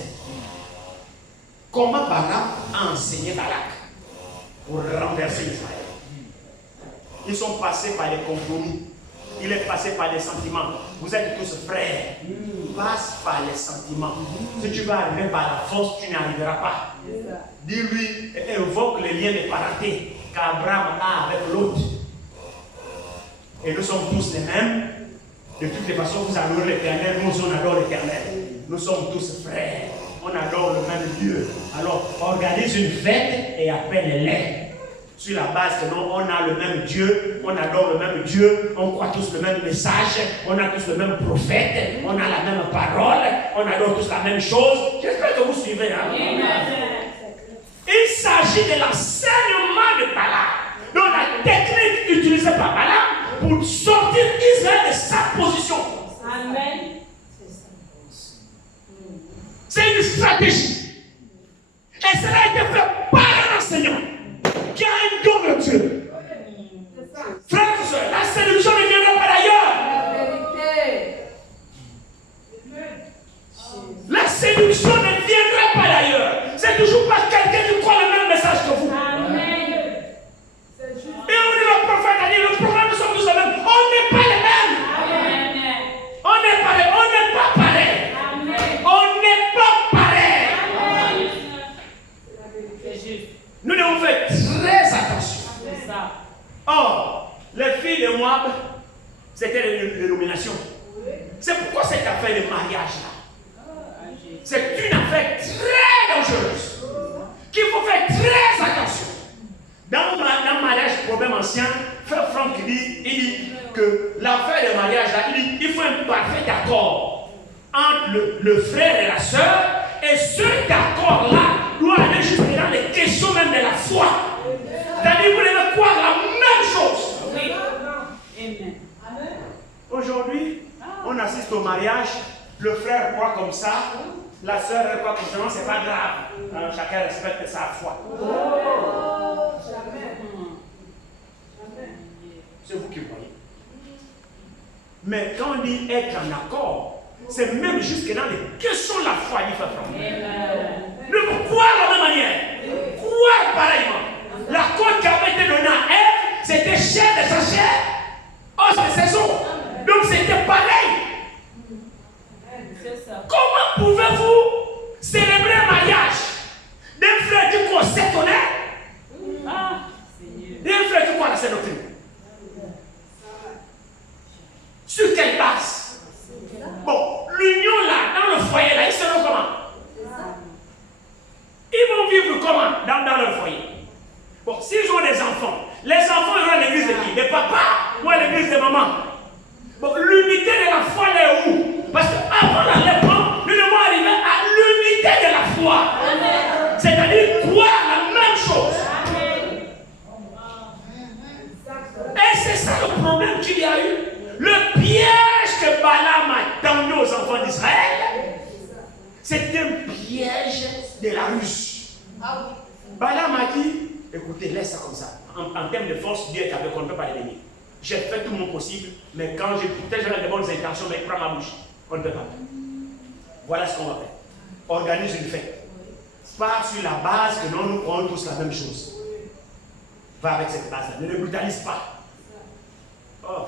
Comment Balaam a enseigné Balak pour renverser Israël? Ils sont passés par les compromis. Il est passé par les sentiments. Vous êtes tous frères. Passe par les sentiments. Si tu vas arriver par la force, tu n'y arriveras pas. Dis-lui, évoque les liens de parenté qu'Abraham a avec l'autre. Et nous sommes tous les mêmes. De toutes les façons, vous adorez l'Éternel. Nous, on adore l'Éternel. Nous sommes tous frères. On adore le même Dieu. Alors, organise une fête et appelle-les. Sur la base que non, on a le même Dieu, on adore le même Dieu, on croit tous le même message, on a tous le même prophète, on a la même parole, on adore tous la même chose. J'espère que vous suivez. Hein? Il s'agit de l'enseignement de Balaam. Donc la technique utilisée par Balaam pour sortir Israël de sa position. Amen. C'est une stratégie. bénédiction ne viendra pas d'ailleurs. C'est toujours pas quelqu'un qui croit le même message que vous. Amen. Et on dit le prophète a dit, le prophète, nous sommes tous les mêmes. On n'est pas les mêmes. Amen. On n'est pas les, on n'est pas pareil. Amen. On n'est pas pareil. Amen. C'est juste. Nous devons faire très attention. C'est ça. Or, les filles de Moab, c'était les nominations. C'est pourquoi cette affaire de mariage là, c'est une affaire très dangereuse, qu'il faut faire très attention. Dans le mariage, problème ancien, Frère Franck il dit que l'affaire de mariage là, il faut un parfait accord entre le frère et la soeur, et ce accord là doit aller jusque dans les questions même de la foi. C'est-à-dire vous devez croire la même chose. Oui. Amen. Aujourd'hui, on assiste au mariage, le frère croit comme ça, la soeur croit comme ça, non, c'est pas grave. Alors, chacun respecte sa foi. C'est vous qui voyez. Mais quand on dit être en accord, c'est même jusque dans les questions de la foi, dit Frère Franck. Ne croire de la même manière, croire pareillement. L'accord qui avait été donné à Ève, c'était chair de sa chair, os de ses os. Donc c'était pareil. C'est ça. Comment pouvez-vous célébrer un mariage d'un frère qui croit cette honneur, Ah, Seigneur. d'un frère qui croit la sainte doctrine? Sur quelle base? Bon, l'union là, dans le foyer là, ils seront comment? Ils vont vivre comment dans leur foyer? Bon, s'ils ont des enfants, les enfants iront à l'église de qui? Des papas ou à l'église de maman? Bon, l'unité de la foi est où? Parce qu'avant l'enlèvement, nous devons arriver à l'unité de la foi. C'est-à-dire croire la même chose. Et c'est ça le problème qu'il y a eu. Le piège que Balaam a tendu aux enfants d'Israël, c'est un piège de la ruse. Balaam a dit, écoutez, laisse ça comme ça. En termes de force, Dieu est avec, on ne peut pas les bénir. J'ai fait tout mon possible, mais quand peut-être j'avais de bonnes intentions, mais prends ma bouche. On ne peut pas. Voilà ce qu'on va faire. Organise une fête. Pas sur la base que nous prenons tous la même chose. Va avec cette base-là. Ne le brutalise pas. Oh,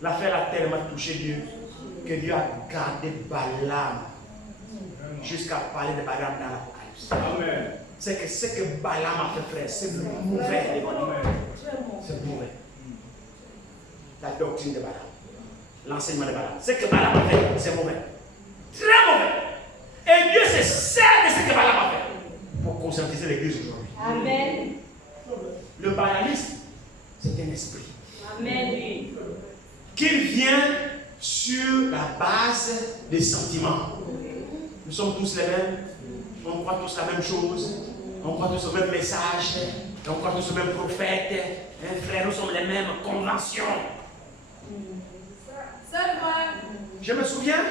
l'affaire a tellement touché Dieu que Dieu a gardé Balaam jusqu'à parler de Balaam dans l'Apocalypse. Amen. C'est que ce que Balaam a fait, frère, c'est mauvais devant Dieu. C'est mauvais. La doctrine de Balaam, l'enseignement de Balaam. Ce que Balaam a fait, c'est mauvais. Très mauvais. Et Dieu se sert de ce que Balaam a fait pour conscientiser l'église aujourd'hui. Amen. Le balamisme, c'est un esprit. Amen. Qui vient sur la base des sentiments. Nous sommes tous les mêmes. On croit tous la même chose. On croit tous au même message. On croit tous au même prophète. Frère, nous sommes les mêmes conventions. Je me souviens,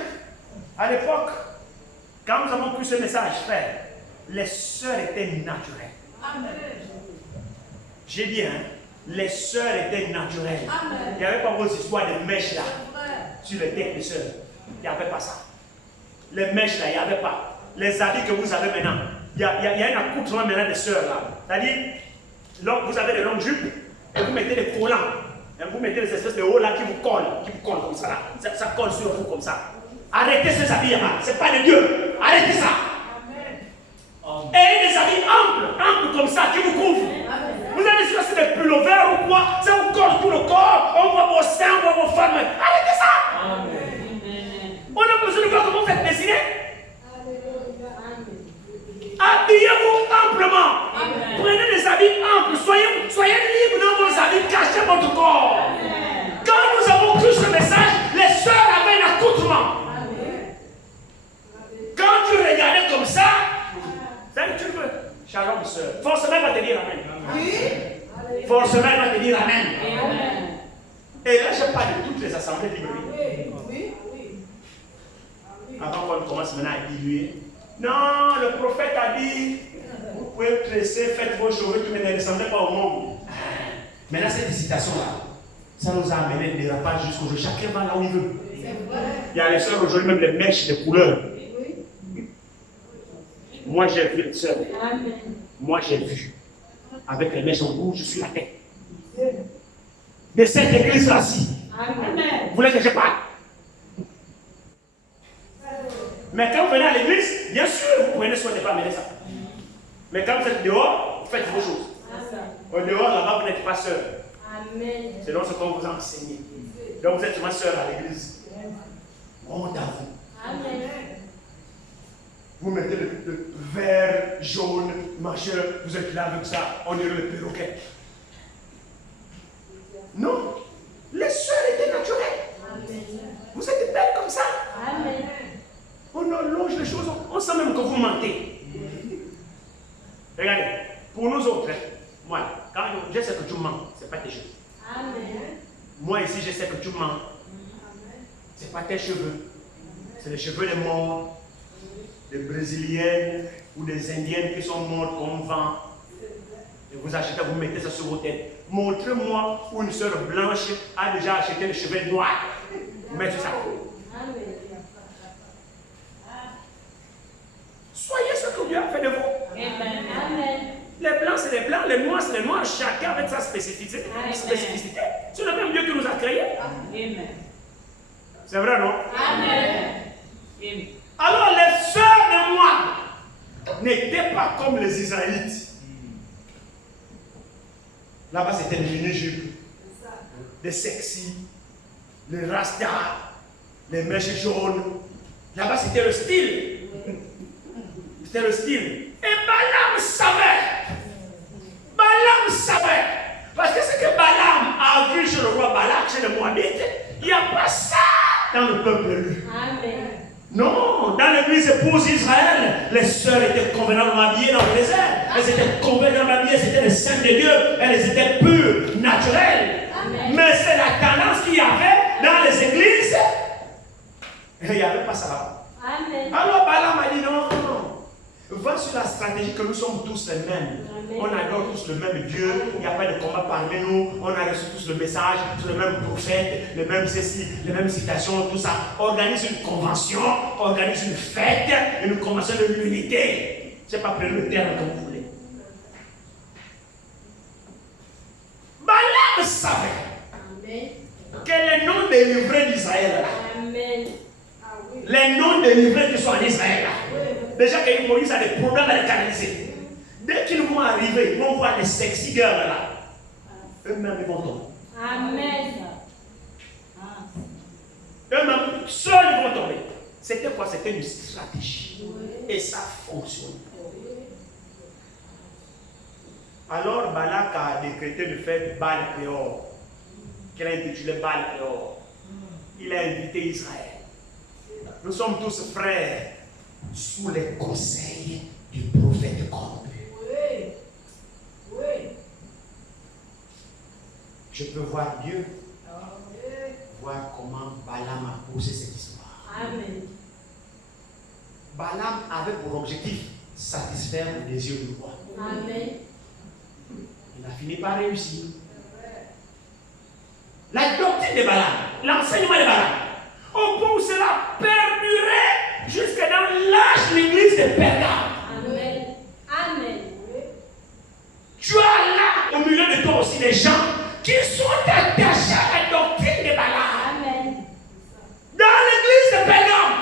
à l'époque, quand nous avons pris ce message, frère, les sœurs étaient naturelles. J'ai dit, hein, les sœurs étaient naturelles. Il n'y avait pas vos histoires de mèches là, sur les têtes des sœurs. Il n'y avait pas ça. Les mèches là, il n'y avait pas. Les habits que vous avez maintenant, il y a un accoutrement maintenant des sœurs là. C'est-à-dire, vous avez des longues jupes et vous mettez des collants. Et vous mettez des espèces de hauts là qui vous collent comme ça là. Ça colle sur vous comme ça. Arrêtez ces habits là, c'est pas de Dieu. Arrêtez ça. Et des habits amples comme ça qui vous couvrent. Vous avez choisi des pullovers ou quoi? Ça vous colle tout le corps. On voit vos seins, on voit vos femmes. Arrêtez ça. On a besoin de voir comment vous êtes dessiné. Habillez-vous amplement. Prenez des habits amples. Soyez libres dans vos habits. Cachez votre corps. Quand nous avons cru ce message, les sœurs avaient un accoutrement. Quand tu regardais comme ça, tu veux. Shalom, sœur. Forcément, elle va te dire Amen. Oui. Forcément, elle va te dire Amen. Et là, je parle de toutes les assemblées libres. Oui. Avant qu'on commence maintenant à diluer. Non, le prophète a dit, vous pouvez tresser, faites vos cheveux, mais ne ressemblez pas au monde. Maintenant, cette citation-là, ça nous a amené des dérapages jusqu'aujourd'hui. Chacun va là où il veut. Il y a les sœurs aujourd'hui, même les mèches de couleur. Moi j'ai vu, sœur. Amen. Moi j'ai vu. Avec les mèches en rouge sur la tête. De cette église-là-ci. Amen. Vous voulez que je parle? Mais quand vous venez à l'église, bien sûr, vous prenez soin de ne pas amener ça. Mais quand vous êtes dehors, vous faites vos choses. Au dehors, là-bas, vous n'êtes pas sœur. Amen. C'est donc ce qu'on vous a enseigné. Donc vous êtes ma sœur à l'église. Honte à vous. Amen. Vous mettez le vert, jaune, machin, vous êtes là avec ça, on dirait le perroquet. Non, les sœurs étaient naturelles. Vous êtes belles comme ça. Amen. On allonge les choses, on sent même que vous mentez. Regardez, pour nous autres, moi, quand je sais que tu mens, ce n'est pas tes cheveux. Amen. Moi ici, je sais que tu mens. Ce n'est pas tes cheveux. C'est les cheveux des morts, des Brésiliennes ou des Indiennes qui sont mortes comme vent. Et vous achetez, vous mettez ça sur vos têtes. Montrez-moi où une sœur blanche a déjà acheté les cheveux noirs. Vous mettez ça. Amen. Soyez ce que Dieu a fait de vous. Amen. Amen. Les blancs, c'est les blancs, les noirs, c'est les noirs. Chacun avec sa spécificité. Amen. C'est le même Dieu qui nous a créés. Amen. C'est vrai, non? Amen. Amen. Alors, les sœurs de moi n'étaient pas comme les Israélites. Là-bas, c'était les mini-jupes, les sexy, les rastas, les mèches jaunes. Là-bas, c'était le style. C'était le style. Et Balaam savait. Balaam savait. Parce que ce que Balaam a vu chez le roi Balak, chez le Moabite, il n'y a pas ça dans le peuple élu. Amen. Non, dans l'église épouse Israël, les sœurs étaient convenablement habillées dans le désert. Elles étaient convenablement habillées, c'était les saints de Dieu. Elles étaient pures, naturelles. Amen. Mais c'est la tendance qu'il y avait dans les églises. Et il n'y avait pas ça. Amen. Alors Balaam a dit non. Va sur la stratégie que nous sommes tous les mêmes. Amen. On adore tous le même Dieu. Il n'y a pas de combat parmi nous. On a reçu tous le message, tous le même prophète, les mêmes ceci, les mêmes citations, tout ça. Organise une convention, organise une fête, une convention de l'unité. Je ne sais pas prendre le terme que vous voulez. Balaam savait Amen. que les noms délivrés d'Israël, Amen. les noms délivrés qui sont en Israël, déjà que Moïse a des problèmes à les canaliser. Dès qu'ils vont arriver, ils vont voir les sexy girls là. Eux-mêmes, ils vont tomber. Amen. Eux-mêmes, seuls, ils vont tomber. C'était quoi? C'était une stratégie. Et ça fonctionne. Alors, Balak a décrété le fait Baal Péor, qu'il a intitulé Baal Péor. Il a invité Israël. Nous sommes tous frères sous les conseils du prophète corrompu. Je peux voir Dieu, voir comment Balaam a posé cette histoire. Amen. Balaam avait pour objectif satisfaire le désir du roi. Amen. Il a fini par réussir. La doctrine de Balaam, l'enseignement de Balaam, au point où cela perdurait jusque dans l'âge de l'église de Pergame. Amen. Amen. Tu as là, au milieu de toi aussi, des gens qui sont attachés à la doctrine de Balaam. Amen. Dans l'église de Pergame,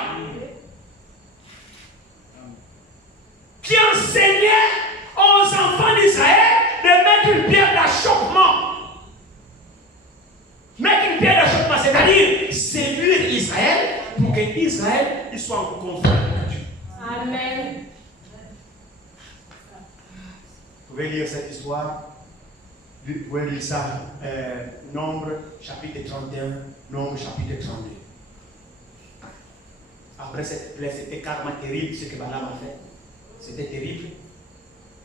qui enseignait aux enfants d'Israël de mettre une pierre d'achoppement. Mettre une pierre d'achoppement, c'est-à-dire séduire Israël pour que Israël soit en conflit avec Dieu. Amen. Vous pouvez lire cette histoire. Vous pouvez lire ça, Nombre chapitre 31, Nombre chapitre 32. Après cette plaie, c'était carrément terrible ce que Balaam a fait. C'était terrible.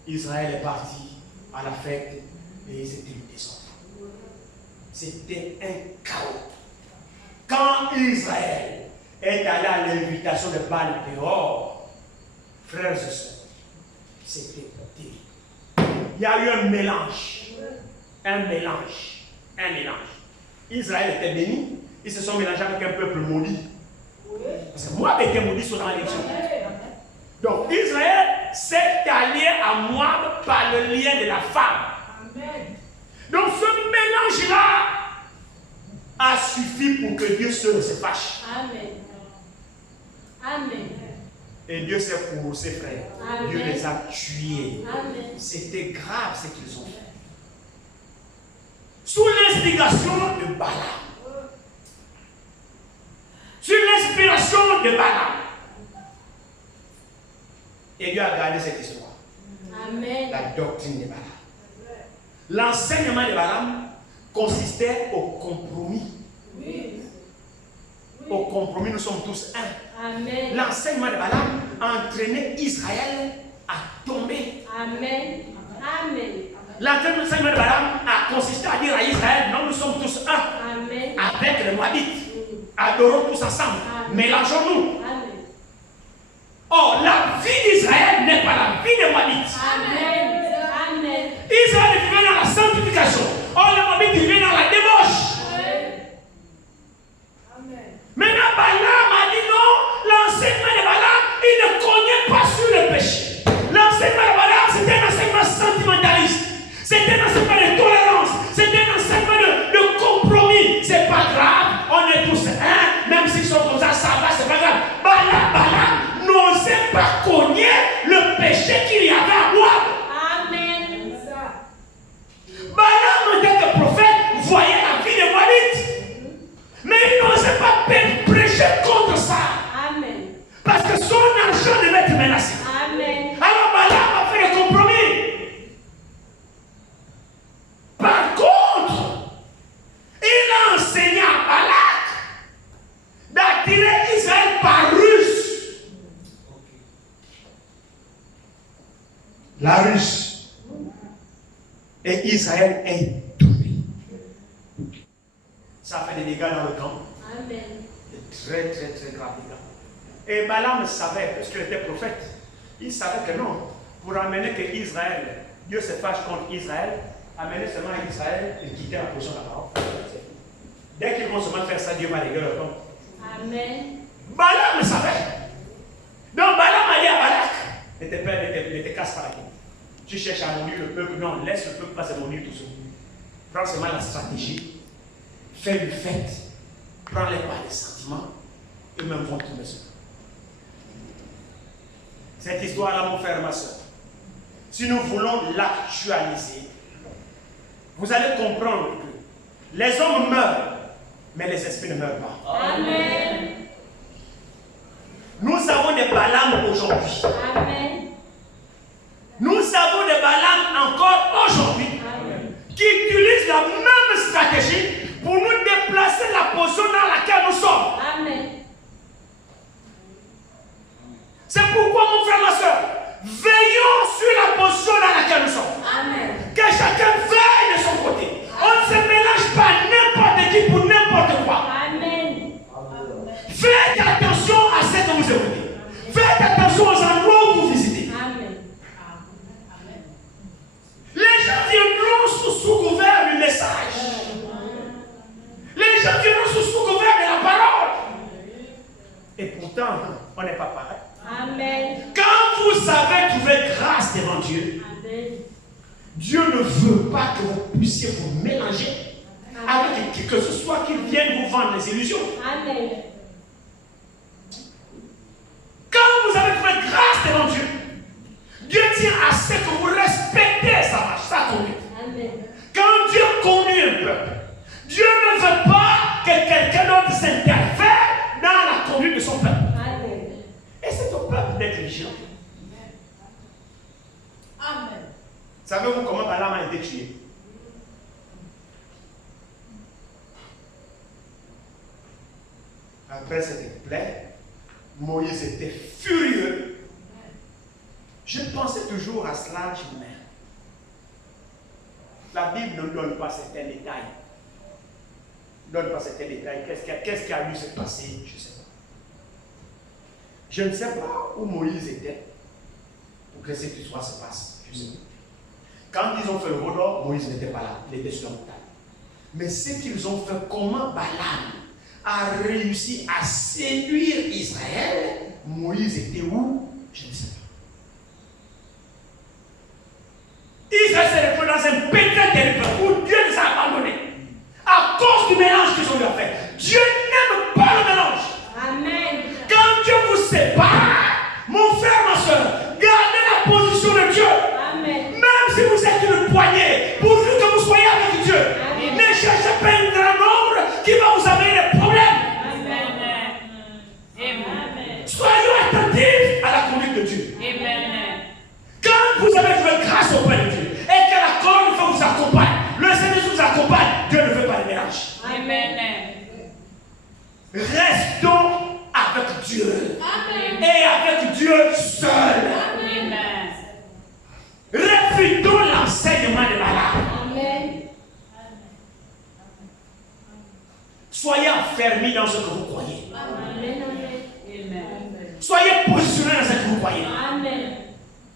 Israël est parti à la fête et c'était le désordre. C'était un chaos. Quand Israël est allé à l'invitation de Baal Péor, frères et sœurs, c'était terrible. Il y a eu un mélange. Un mélange. Israël était béni, ils se sont mélangés avec un peuple maudit. Parce que moi, était maudit sur la l'élection. Donc Israël est allié à Moab par le lien de la femme. Amen. Donc ce mélange-là a suffi pour que Dieu se fâche. Amen. Amen. Et Dieu s'est pour ses frères. Amen. Dieu les a tués. Amen. C'était grave ce qu'ils ont fait. Sous l'inspiration de Balaam. Sous l'inspiration de Balaam. Et Dieu a gardé cette histoire. Amen. La doctrine de Balaam. L'enseignement de Balaam consistait au compromis. Oui. Au compromis, nous sommes tous un. Amen. L'enseignement de Balaam a entraîné Israël à tomber. Amen. Amen. L'enseignement de Balaam a consisté à dire à Israël, non, nous sommes tous un. Amen. Avec les Moabites. Adorons tous ensemble. Mélangeons-nous. Amen. Or, la vie d'Israël n'est pas la vie des Moabites. Amen. Amen. Israël vient dans la sanctification. Or, les Moabites viennent dans la débauche. Maintenant, Balaam a dit non, l'enseignement de Balaam, il ne cognait pas sur le péché. L'enseignement de Balaam, c'était un enseignement sentimentaliste. C'était un enseignement de tolérance. C'était un enseignement de compromis. C'est pas grave, on est tous un, même s'ils sont comme ça va, c'est pas grave. Balaam n'osait pas cogner le péché qu'il y avait à moi. Amen. Balaam, en tant que prophète, voyait la vie de Moabite. Mais il n'osait pas prêcher contre ça. Amen. Parce que son argent devait être menacé. Amen. Alors Balaam a fait le compromis. Par contre, il a enseigné à Balak d'attirer Israël par ruse. La ruse. Et Israël est tombé. Ça fait des dégâts dans le camp. Amen. De très graves dégâts. Et Balaam savait, parce qu'il était prophète, il savait que non, pour amener que Israël, Dieu se fâche contre Israël, amener seulement Israël et quitter la position de la parole. Dès qu'ils vont seulement faire ça, Dieu va régler leur compte. Amen. Balaam savait. Donc Balaam a dit à Balak, ne te casse pas la tête. Tu cherches à mourir le peuple, non, laisse le peuple pas se mourir tout seul. Prends seulement la stratégie, fais une fête, prends-les par les sentiments, eux-mêmes vont tomber sur. Cette histoire-là, mon frère et ma soeur, si nous voulons l'actualiser, vous allez comprendre que les hommes meurent, mais les esprits ne meurent pas. Amen. Nous avons des Balaam aujourd'hui. Amen. Nous avons des Balaam encore aujourd'hui qui utilisent la même stratégie pour nous déplacer la position dans laquelle nous sommes. Amen. C'est pourquoi, mon frère, ma soeur, veillons sur la position dans laquelle nous sommes. Amen. Que chacun veille de son côté. On ne se mélange pas n'importe qui pour n'importe quoi. Amen. Faites attention à ce que vous écoutez. Faites attention aux endroits où vous visitez. Amen. Les gens viendront sous couvert du message. Les gens viendront sous couvert de la parole. Et pourtant, on n'est pas pareil. Amen. Quand vous avez trouvé grâce devant Dieu, Amen. Dieu ne veut pas que vous puissiez vous mélanger avec qui que ce soit qui vienne vous vendre les illusions. Amen. Quand vous avez trouvé grâce devant Dieu, Dieu tient à ce que vous respectez sa marche, sa conduite. Amen. Quand Dieu conduit un peuple, Dieu ne veut pas que quelqu'un d'autre s'interfère dans la conduite de son peuple. Amen. Et c'est au peuple d'être vigilant. Amen. Savez-vous comment Balaam a été tué? Après cette plaie, Moïse était furieux. Je pensais toujours à cela, je m'aime. La Bible ne donne pas certains détails. Ne donne pas certains détails. Qu'est-ce qui a dû se passer? Je ne sais pas. Je ne sais pas où Moïse était pour que cette histoire se passe. Je ne sais pas. Quand ils ont fait le Rodor, Moïse n'était pas là. Il était sur la montagne. Mais ce qu'ils ont fait, comment Balaam a réussi à séduire Israël, Moïse était où? Je ne sais pas.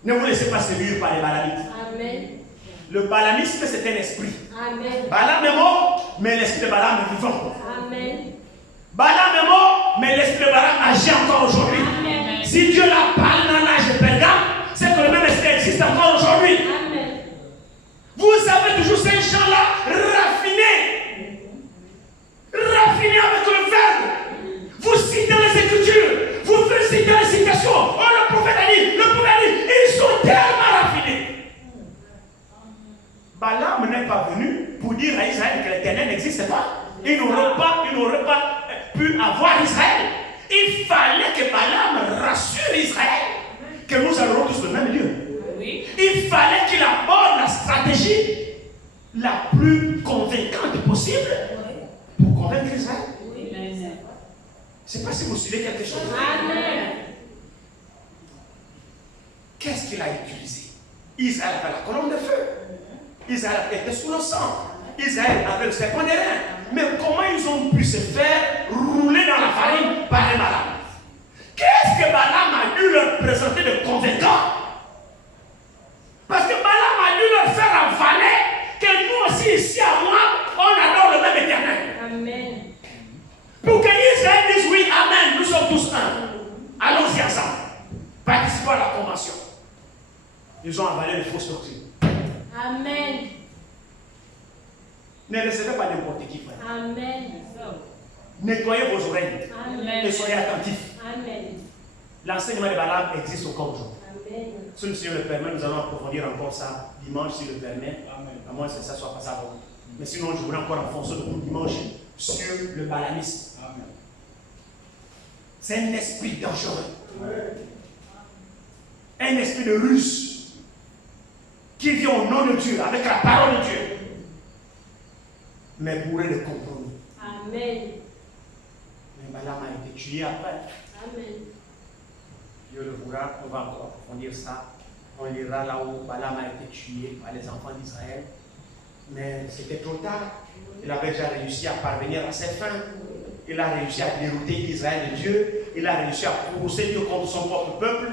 Ne vous laissez pas séduire par les balamites. Amen. Le balamisme, c'est un esprit. Amen. Balaam est mort, mais l'esprit de Balaam est vivant. Amen. Balaam est mort, mais l'esprit de Balaam agit encore aujourd'hui. Amen. Si Dieu l'a parlé dans l'âge de Pergame, c'est que le même esprit existe encore aujourd'hui. Amen. Vous savez toujours ces gens-là raffinés. Raffinés avec le verbe. Vous citez les Écritures. Vous citez les citations. Oh, le prophète a dit, ils sont tellement raffinés. Balaam n'est pas venu pour dire à Israël que l'Éternel n'existe pas. Il n'aurait pas pu avoir Israël. Il fallait que Balaam rassure Israël que nous allons tous le même Dieu. Oui. Il fallait qu'il aborde la stratégie la plus convaincante possible pour convaincre Israël. Oui. Je ne sais pas si vous suivez quelque chose. Amen. Qu'est-ce qu'il a utilisé? Israël avait la colonne de feu. Israël était sous le sang. Israël avait le serpent des reins. Mais comment ils ont pu se faire rouler dans la farine par les Balaam? Qu'est-ce que Balaam a dû leur présenter de convaincant? Parce que Balaam a dû leur faire avaler que nous aussi, ici à moi, on adore le même Éternel. Amen. Pour que Israël dise oui, amen, nous sommes tous un. Allons-y ensemble. Participons à la convention. Ils ont avalé les fausses doctrines. Amen. Ne recevez pas n'importe qui, frère. Amen. Nettoyez vos oreilles Amen. et soyez attentifs. Amen. L'enseignement de Balaam existe encore aujourd'hui. Amen. Si le Seigneur le permet, nous allons approfondir encore ça dimanche, s'il le permet. À moins que ça soit pas ça avant. Mais sinon, je voulais encore enfoncer le coup dimanche sur le balamisme. C'est un esprit dangereux. Un esprit de ruse qui vient au nom de Dieu, avec la parole de Dieu, mais bourré de compromis. Amen. Mais Balaam a été tué après. Amen. Dieu le voudra, on va encore approfondir ça. On lira là où Balaam a été tué par les enfants d'Israël. Mais c'était trop tard. Il avait déjà réussi à parvenir à ses fins. Il a réussi à dérouter Israël de Dieu. Il a réussi à pousser Dieu contre son propre peuple.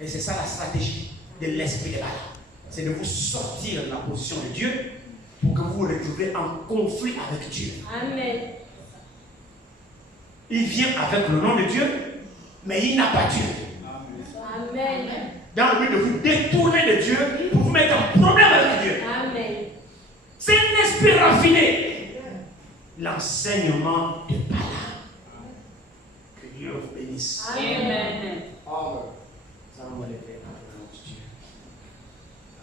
Et c'est ça la stratégie de l'esprit de Balaam. C'est de vous sortir de la position de Dieu pour que vous vous retrouviez en conflit avec Dieu. Amen. Il vient avec le nom de Dieu, mais il n'a pas Dieu. Amen. Dans le but de vous détourner de Dieu pour vous mettre en problème avec Dieu. Amen. C'est un esprit raffiné. L'enseignement de Balaam. Que Dieu vous bénisse. Amen. Nous allons me lever dans le nom de Dieu.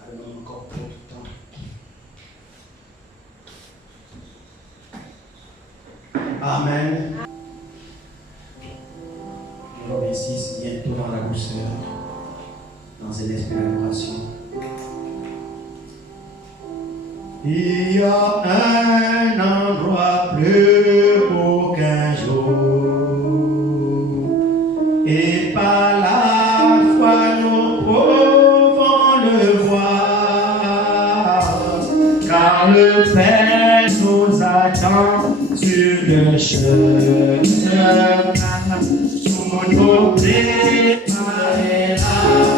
Allons encore pour tout temps. Amen. Je vous remercie bientôt dans la douceur, dans un esprit d'adoration. Il y a un endroit plus haut qu'un jour, et par la foi nous pouvons le voir, car le Père nous attend sur le chemin, sous nos préparés là.